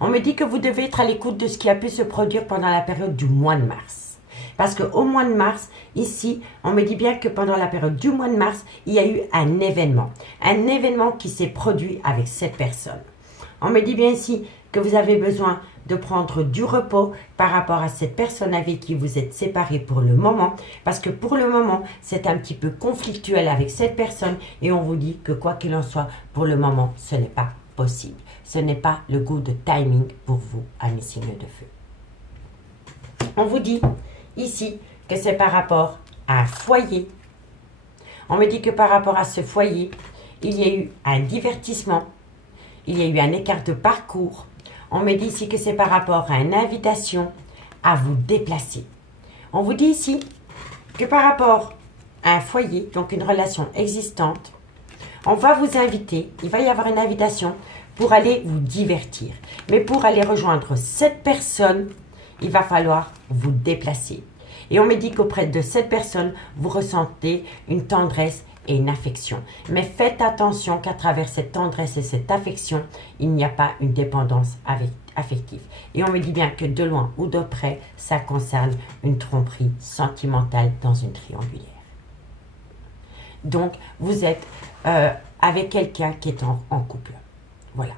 On me dit que vous devez être à l'écoute de ce qui a pu se produire pendant la période du mois de mars. Parce qu'au mois de mars, ici, on me dit bien que pendant la période du mois de mars, il y a eu un événement. Un événement qui s'est produit avec cette personne. On me dit bien ici que vous avez besoin de prendre du repos par rapport à cette personne avec qui vous êtes séparés pour le moment. Parce que pour le moment, c'est un petit peu conflictuel avec cette personne. Et on vous dit que quoi qu'il en soit, pour le moment, ce n'est pas possible. Ce n'est pas le good timing pour vous, amis signes de feu. On vous dit ici que c'est par rapport à un foyer. On me dit que par rapport à ce foyer, il y a eu un divertissement, il y a eu un écart de parcours. On me dit ici que c'est par rapport à une invitation à vous déplacer. On vous dit ici que par rapport à un foyer, donc une relation existante, on va vous inviter, il va y avoir une invitation pour aller vous divertir. Mais pour aller rejoindre cette personne, il va falloir vous déplacer. Et on me dit qu'auprès de cette personne, vous ressentez une tendresse et une affection. Mais faites attention qu'à travers cette tendresse et cette affection, il n'y a pas une dépendance affective. Et on me dit bien que de loin ou de près, ça concerne une tromperie sentimentale dans une triangulaire. Donc, vous êtes avec quelqu'un qui est en couple. Voilà.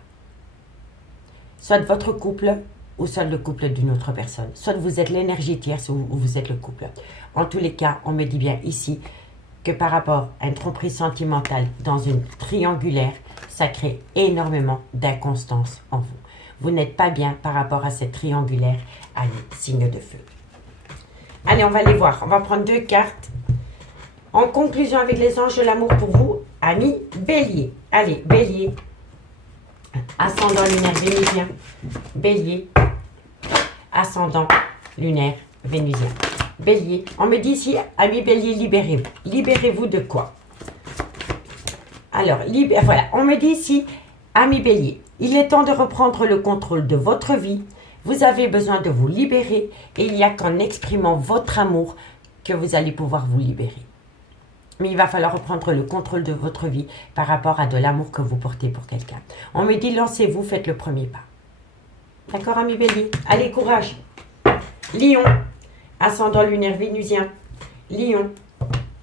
Soit votre couple ou soit le couple d'une autre personne. Soit vous êtes l'énergie tierce ou vous êtes le couple. En tous les cas, on me dit bien ici que par rapport à une tromperie sentimentale dans une triangulaire, ça crée énormément d'inconstance en vous. Vous n'êtes pas bien par rapport à cette triangulaire. Allez, signe de feu. Allez, on va les voir. On va prendre 2 cartes. En conclusion avec les anges de l'amour pour vous, amis Bélier. Allez, Bélier. Ascendant lunaire vénusien. Bélier. Ascendant lunaire vénusien. Bélier. On me dit ici, amis Bélier, libérez-vous. Libérez-vous de quoi? Alors, voilà. On me dit ici, amis Bélier, il est temps de reprendre le contrôle de votre vie. Vous avez besoin de vous libérer et il n'y a qu'en exprimant votre amour que vous allez pouvoir vous libérer. Mais il va falloir reprendre le contrôle de votre vie par rapport à de l'amour que vous portez pour quelqu'un. On me dit, lancez-vous, faites le premier pas. D'accord, ami Bélier? Allez, courage. Lion, ascendant lunaire vénusien. Lion,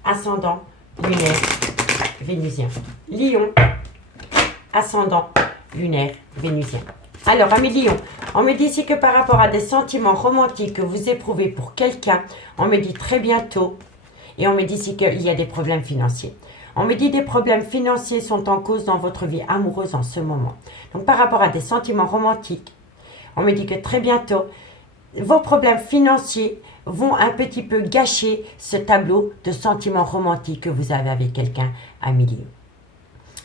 ascendant lunaire vénusien. Lion, ascendant lunaire vénusien. Alors, ami Lion, on me dit ici que par rapport à des sentiments romantiques que vous éprouvez pour quelqu'un, on me dit très bientôt. Et on me dit ici qu'il y a des problèmes financiers. On me dit des problèmes financiers sont en cause dans votre vie amoureuse en ce moment. Donc par rapport à des sentiments romantiques, on me dit que très bientôt, vos problèmes financiers vont un petit peu gâcher ce tableau de sentiments romantiques que vous avez avec quelqu'un à milieu.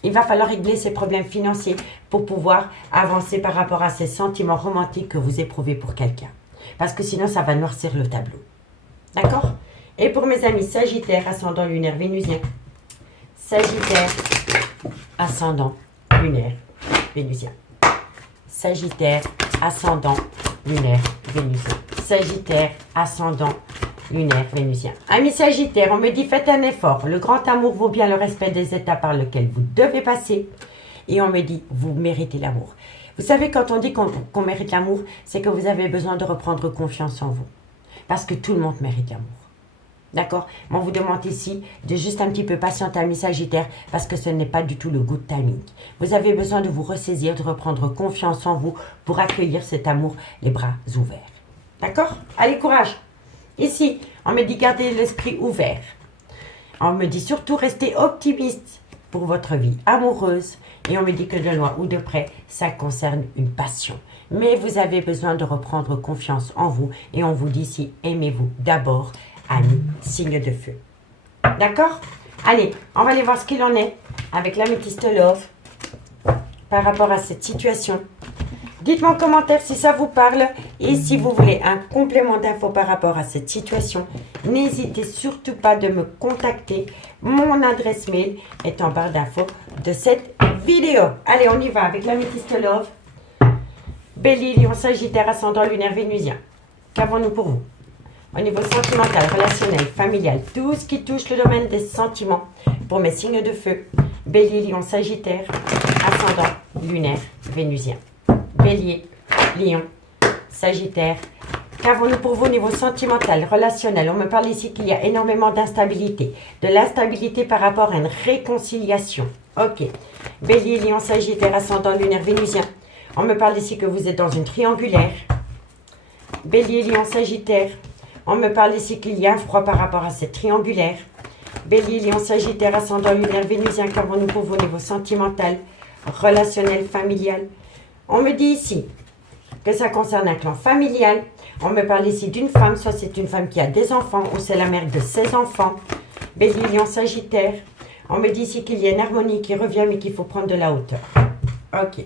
Il va falloir régler ces problèmes financiers pour pouvoir avancer par rapport à ces sentiments romantiques que vous éprouvez pour quelqu'un. Parce que sinon, ça va noircir le tableau. D'accord ? Et pour mes amis Sagittaire, ascendant lunaire vénusien. Sagittaire, ascendant lunaire vénusien. Sagittaire, ascendant lunaire vénusien. Sagittaire, ascendant lunaire vénusien. Amis Sagittaire, on me dit faites un effort. Le grand amour vaut bien le respect des étapes par lesquelles vous devez passer. Et on me dit vous méritez l'amour. Vous savez, quand on dit qu'on mérite l'amour, c'est que vous avez besoin de reprendre confiance en vous. Parce que tout le monde mérite l'amour. D'accord? On vous demande ici de juste un petit peu patienter, amis Sagittaire, parce que ce n'est pas du tout le good timing. Vous avez besoin de vous ressaisir, de reprendre confiance en vous pour accueillir cet amour les bras ouverts. D'accord? Allez, courage! Ici, on me dit gardez l'esprit ouvert. On me dit surtout restez optimiste pour votre vie amoureuse. Et on me dit que de loin ou de près, ça concerne une passion. Mais vous avez besoin de reprendre confiance en vous. Et on vous dit ici, aimez-vous d'abord. Amis, signe de feu. D'accord? Allez, on va aller voir ce qu'il en est avec l'améthyste Love par rapport à cette situation. Dites-moi en commentaire si ça vous parle et si vous voulez un complément d'infos par rapport à cette situation. N'hésitez surtout pas de me contacter. Mon adresse mail est en barre d'infos de cette vidéo. Allez, on y va avec l'améthyste Love. Bélier, Lion, Sagittaire, ascendant lunaire vénusien. Qu'avons-nous pour vous? Au niveau sentimental, relationnel, familial, tout ce qui touche le domaine des sentiments pour mes signes de feu. Bélier, Lion, Sagittaire, ascendant, lunaire, vénusien. Bélier, Lion, Sagittaire. Qu'avons-nous pour vous au niveau sentimental, relationnel? On me parle ici qu'il y a énormément d'instabilité. De l'instabilité par rapport à une réconciliation. Ok. Bélier, Lion, Sagittaire, ascendant, lunaire, vénusien. On me parle ici que vous êtes dans une triangulaire. Bélier, Lion, Sagittaire. On me parle ici qu'il y a un froid par rapport à cette triangulaire. Bélier, Lion, Sagittaire, ascendant lunaire vénusien. Qu'avons-nous pour vous au niveau sentimental, relationnel, familial? On me dit ici que ça concerne un clan familial. On me parle ici d'une femme, soit c'est une femme qui a des enfants ou c'est la mère de ses enfants. Bélier, Lion, Sagittaire. On me dit ici qu'il y a une harmonie qui revient mais qu'il faut prendre de la hauteur. Ok.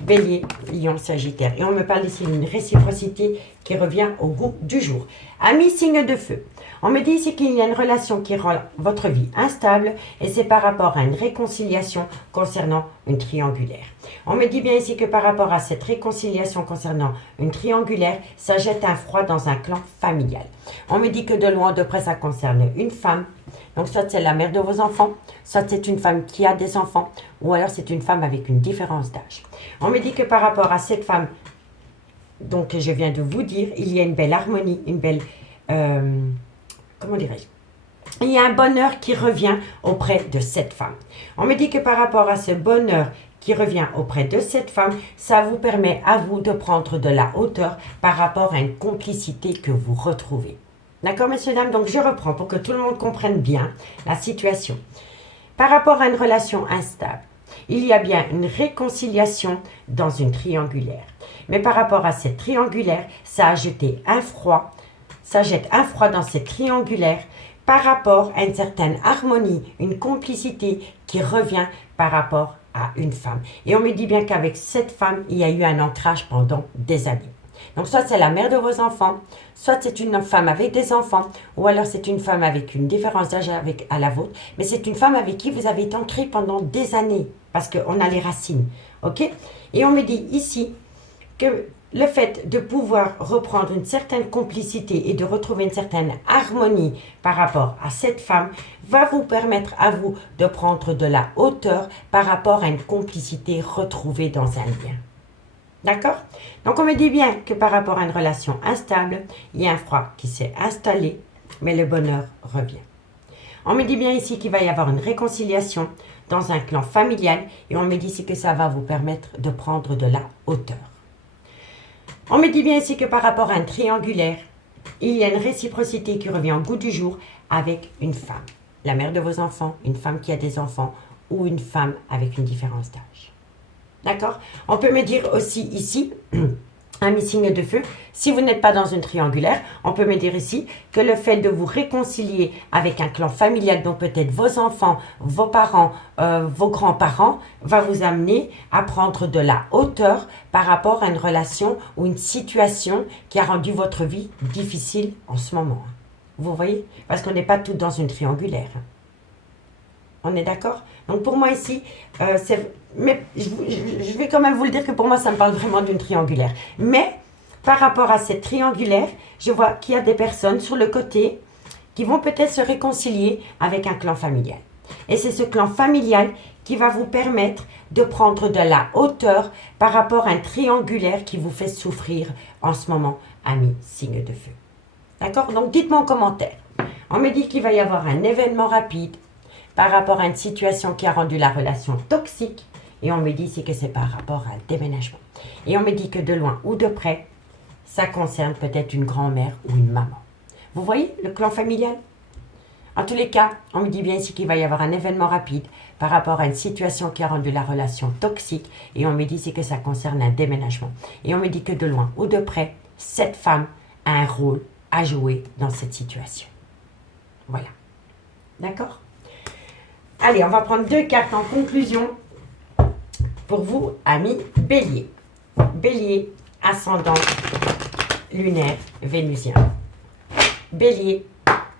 Bélier, Lion, Sagittaire. Et on me parle ici d'une réciprocité qui revient au goût du jour. Amis, signe de feu. On me dit ici qu'il y a une relation qui rend votre vie instable et c'est par rapport à une réconciliation concernant une triangulaire. On me dit bien ici que par rapport à cette réconciliation concernant une triangulaire, ça jette un froid dans un clan familial. On me dit que de loin ou de près, ça concerne une femme. Donc soit c'est la mère de vos enfants, soit c'est une femme qui a des enfants, ou alors c'est une femme avec une différence d'âge. On me dit que par rapport à cette femme, donc je viens de vous dire, il y a une belle harmonie, une belle... comment dirais-je? Il y a un bonheur qui revient auprès de cette femme. On me dit que par rapport à ce bonheur qui revient auprès de cette femme, ça vous permet à vous de prendre de la hauteur par rapport à une complicité que vous retrouvez. D'accord, messieurs, dames? Donc, je reprends pour que tout le monde comprenne bien la situation. Par rapport à une relation instable, il y a bien une réconciliation dans une triangulaire. Mais par rapport à cette triangulaire, ça a jeté un froid. Ça jette un froid dans cette triangulaire par rapport à une certaine harmonie, une complicité qui revient par rapport à une femme. Et on me dit bien qu'avec cette femme, il y a eu un ancrage pendant des années. Donc, soit c'est la mère de vos enfants, soit c'est une femme avec des enfants, ou alors c'est une femme avec une différence d'âge à la vôtre, mais c'est une femme avec qui vous avez été ancré pendant des années, parce qu'on a les racines, ok? Et on me dit ici que le fait de pouvoir reprendre une certaine complicité et de retrouver une certaine harmonie par rapport à cette femme va vous permettre à vous de prendre de la hauteur par rapport à une complicité retrouvée dans un lien. D'accord? Donc, on me dit bien que par rapport à une relation instable, il y a un froid qui s'est installé, mais le bonheur revient. On me dit bien ici qu'il va y avoir une réconciliation dans un clan familial et on me dit ici que ça va vous permettre de prendre de la hauteur. On me dit bien ici que par rapport à un triangulaire, il y a une réciprocité qui revient au goût du jour avec une femme. La mère de vos enfants, une femme qui a des enfants ou une femme avec une différence d'âge. D'accord? On peut me dire aussi ici, un signe de feu, si vous n'êtes pas dans une triangulaire, on peut me dire ici que le fait de vous réconcilier avec un clan familial, dont peut-être vos enfants, vos parents, vos grands-parents, va vous amener à prendre de la hauteur par rapport à une relation ou une situation qui a rendu votre vie difficile en ce moment. Vous voyez? Parce qu'on n'est pas tous dans une triangulaire. On est d'accord? Donc pour moi ici, mais je vais quand même vous le dire que pour moi ça me parle vraiment d'une triangulaire. Mais par rapport à cette triangulaire, je vois qu'il y a des personnes sur le côté qui vont peut-être se réconcilier avec un clan familial. Et c'est ce clan familial qui va vous permettre de prendre de la hauteur par rapport à un triangulaire qui vous fait souffrir en ce moment, amis, signe de feu. D'accord? Donc dites-moi en commentaire. On me dit qu'il va y avoir un événement rapide par rapport à une situation qui a rendu la relation toxique. Et on me dit ici que c'est par rapport à un déménagement. Et on me dit que de loin ou de près, ça concerne peut-être une grand-mère ou une maman. Vous voyez le clan familial? En tous les cas, on me dit bien ici qu'il va y avoir un événement rapide par rapport à une situation qui a rendu la relation toxique. Et on me dit ici que ça concerne un déménagement. Et on me dit que de loin ou de près, cette femme a un rôle à jouer dans cette situation. Voilà. D'accord? Allez, on va prendre 2 cartes en conclusion pour vous, amis Bélier. Bélier, ascendant lunaire vénusien. Bélier,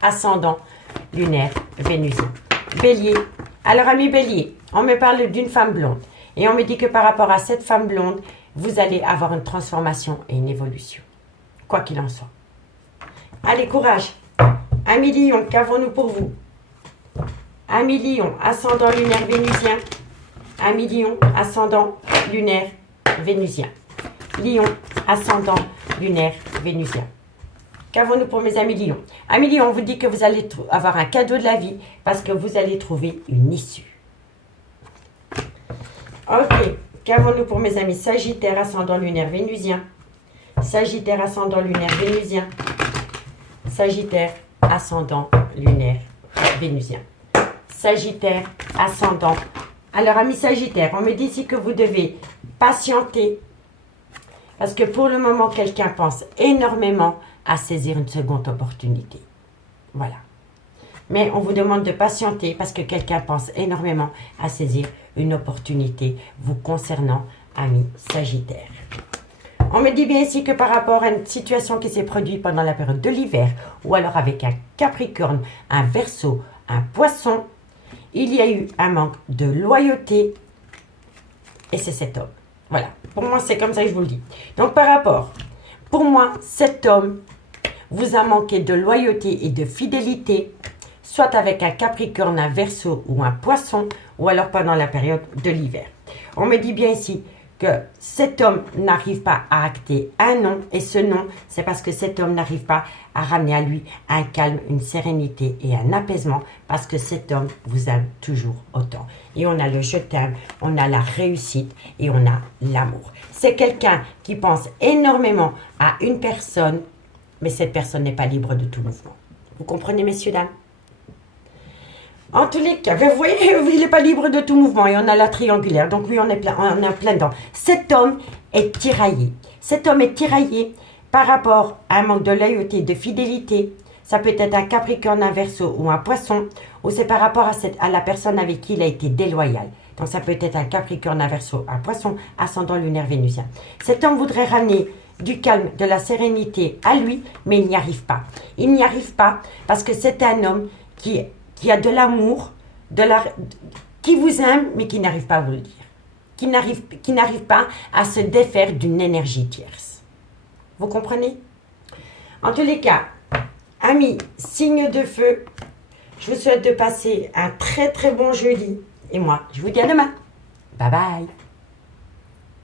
ascendant lunaire vénusien. Bélier. Alors, amis Bélier, on me parle d'une femme blonde. Et on me dit que par rapport à cette femme blonde, vous allez avoir une transformation et une évolution. Quoi qu'il en soit. Allez, courage. Amis Lion, qu'avons-nous pour vous? Amis Lion, ascendant lunaire vénusien. Amis Lion, ascendant lunaire vénusien. Lion, ascendant lunaire vénusien. Qu'avons-nous pour mes amis Lion? Amis Lion, on vous dit que vous allez avoir un cadeau de la vie parce que vous allez trouver une issue. Ok, qu'avons-nous pour mes amis Sagittaire, ascendant lunaire vénusien? Sagittaire, ascendant lunaire vénusien. Sagittaire, ascendant lunaire vénusien. Sagittaire, ascendant. Alors, amis Sagittaire, on me dit ici que vous devez patienter parce que pour le moment, quelqu'un pense énormément à saisir une seconde opportunité. Voilà. Mais on vous demande de patienter parce que quelqu'un pense énormément à saisir une opportunité vous concernant, amis Sagittaire. On me dit bien ici que par rapport à une situation qui s'est produite pendant la période de l'hiver, ou alors avec un Capricorne, un Verseau, un Poisson, il y a eu un manque de loyauté et c'est cet homme. Voilà, pour moi c'est comme ça que je vous le dis. Donc par rapport, pour moi, cet homme vous a manqué de loyauté et de fidélité, soit avec un Capricorne, un Verseau ou un Poisson, ou alors pendant la période de l'hiver. On me dit bien ici que cet homme n'arrive pas à acter un non, et ce non, c'est parce que cet homme n'arrive pas à ramener à lui un calme, une sérénité et un apaisement, parce que cet homme vous aime toujours autant. Et on a le je t'aime, on a la réussite et on a l'amour. C'est quelqu'un qui pense énormément à une personne, mais cette personne n'est pas libre de tout mouvement. Vous comprenez, messieurs, dames? En tous les cas, vous voyez, il n'est pas libre de tout mouvement et on a la triangulaire. Donc lui, on a plein dedans. Cet homme est tiraillé. Cet homme est tiraillé par rapport à un manque de loyauté, de fidélité. Ça peut être un Capricorne, un Verseau ou un Poisson. Ou c'est par rapport à la personne avec qui il a été déloyal. Donc ça peut être un Capricorne, un Verseau, un Poisson, ascendant lunaire vénusien. Cet homme voudrait ramener du calme, de la sérénité à lui, mais il n'y arrive pas. Il n'y arrive pas parce que c'est un homme qui a de l'amour, qui vous aime, mais qui n'arrive pas à vous le dire. Qui n'arrive pas à se défaire d'une énergie tierce. Vous comprenez? En tous les cas, amis, signe de feu, je vous souhaite de passer un très très bon jeudi. Et moi, je vous dis à demain. Bye bye.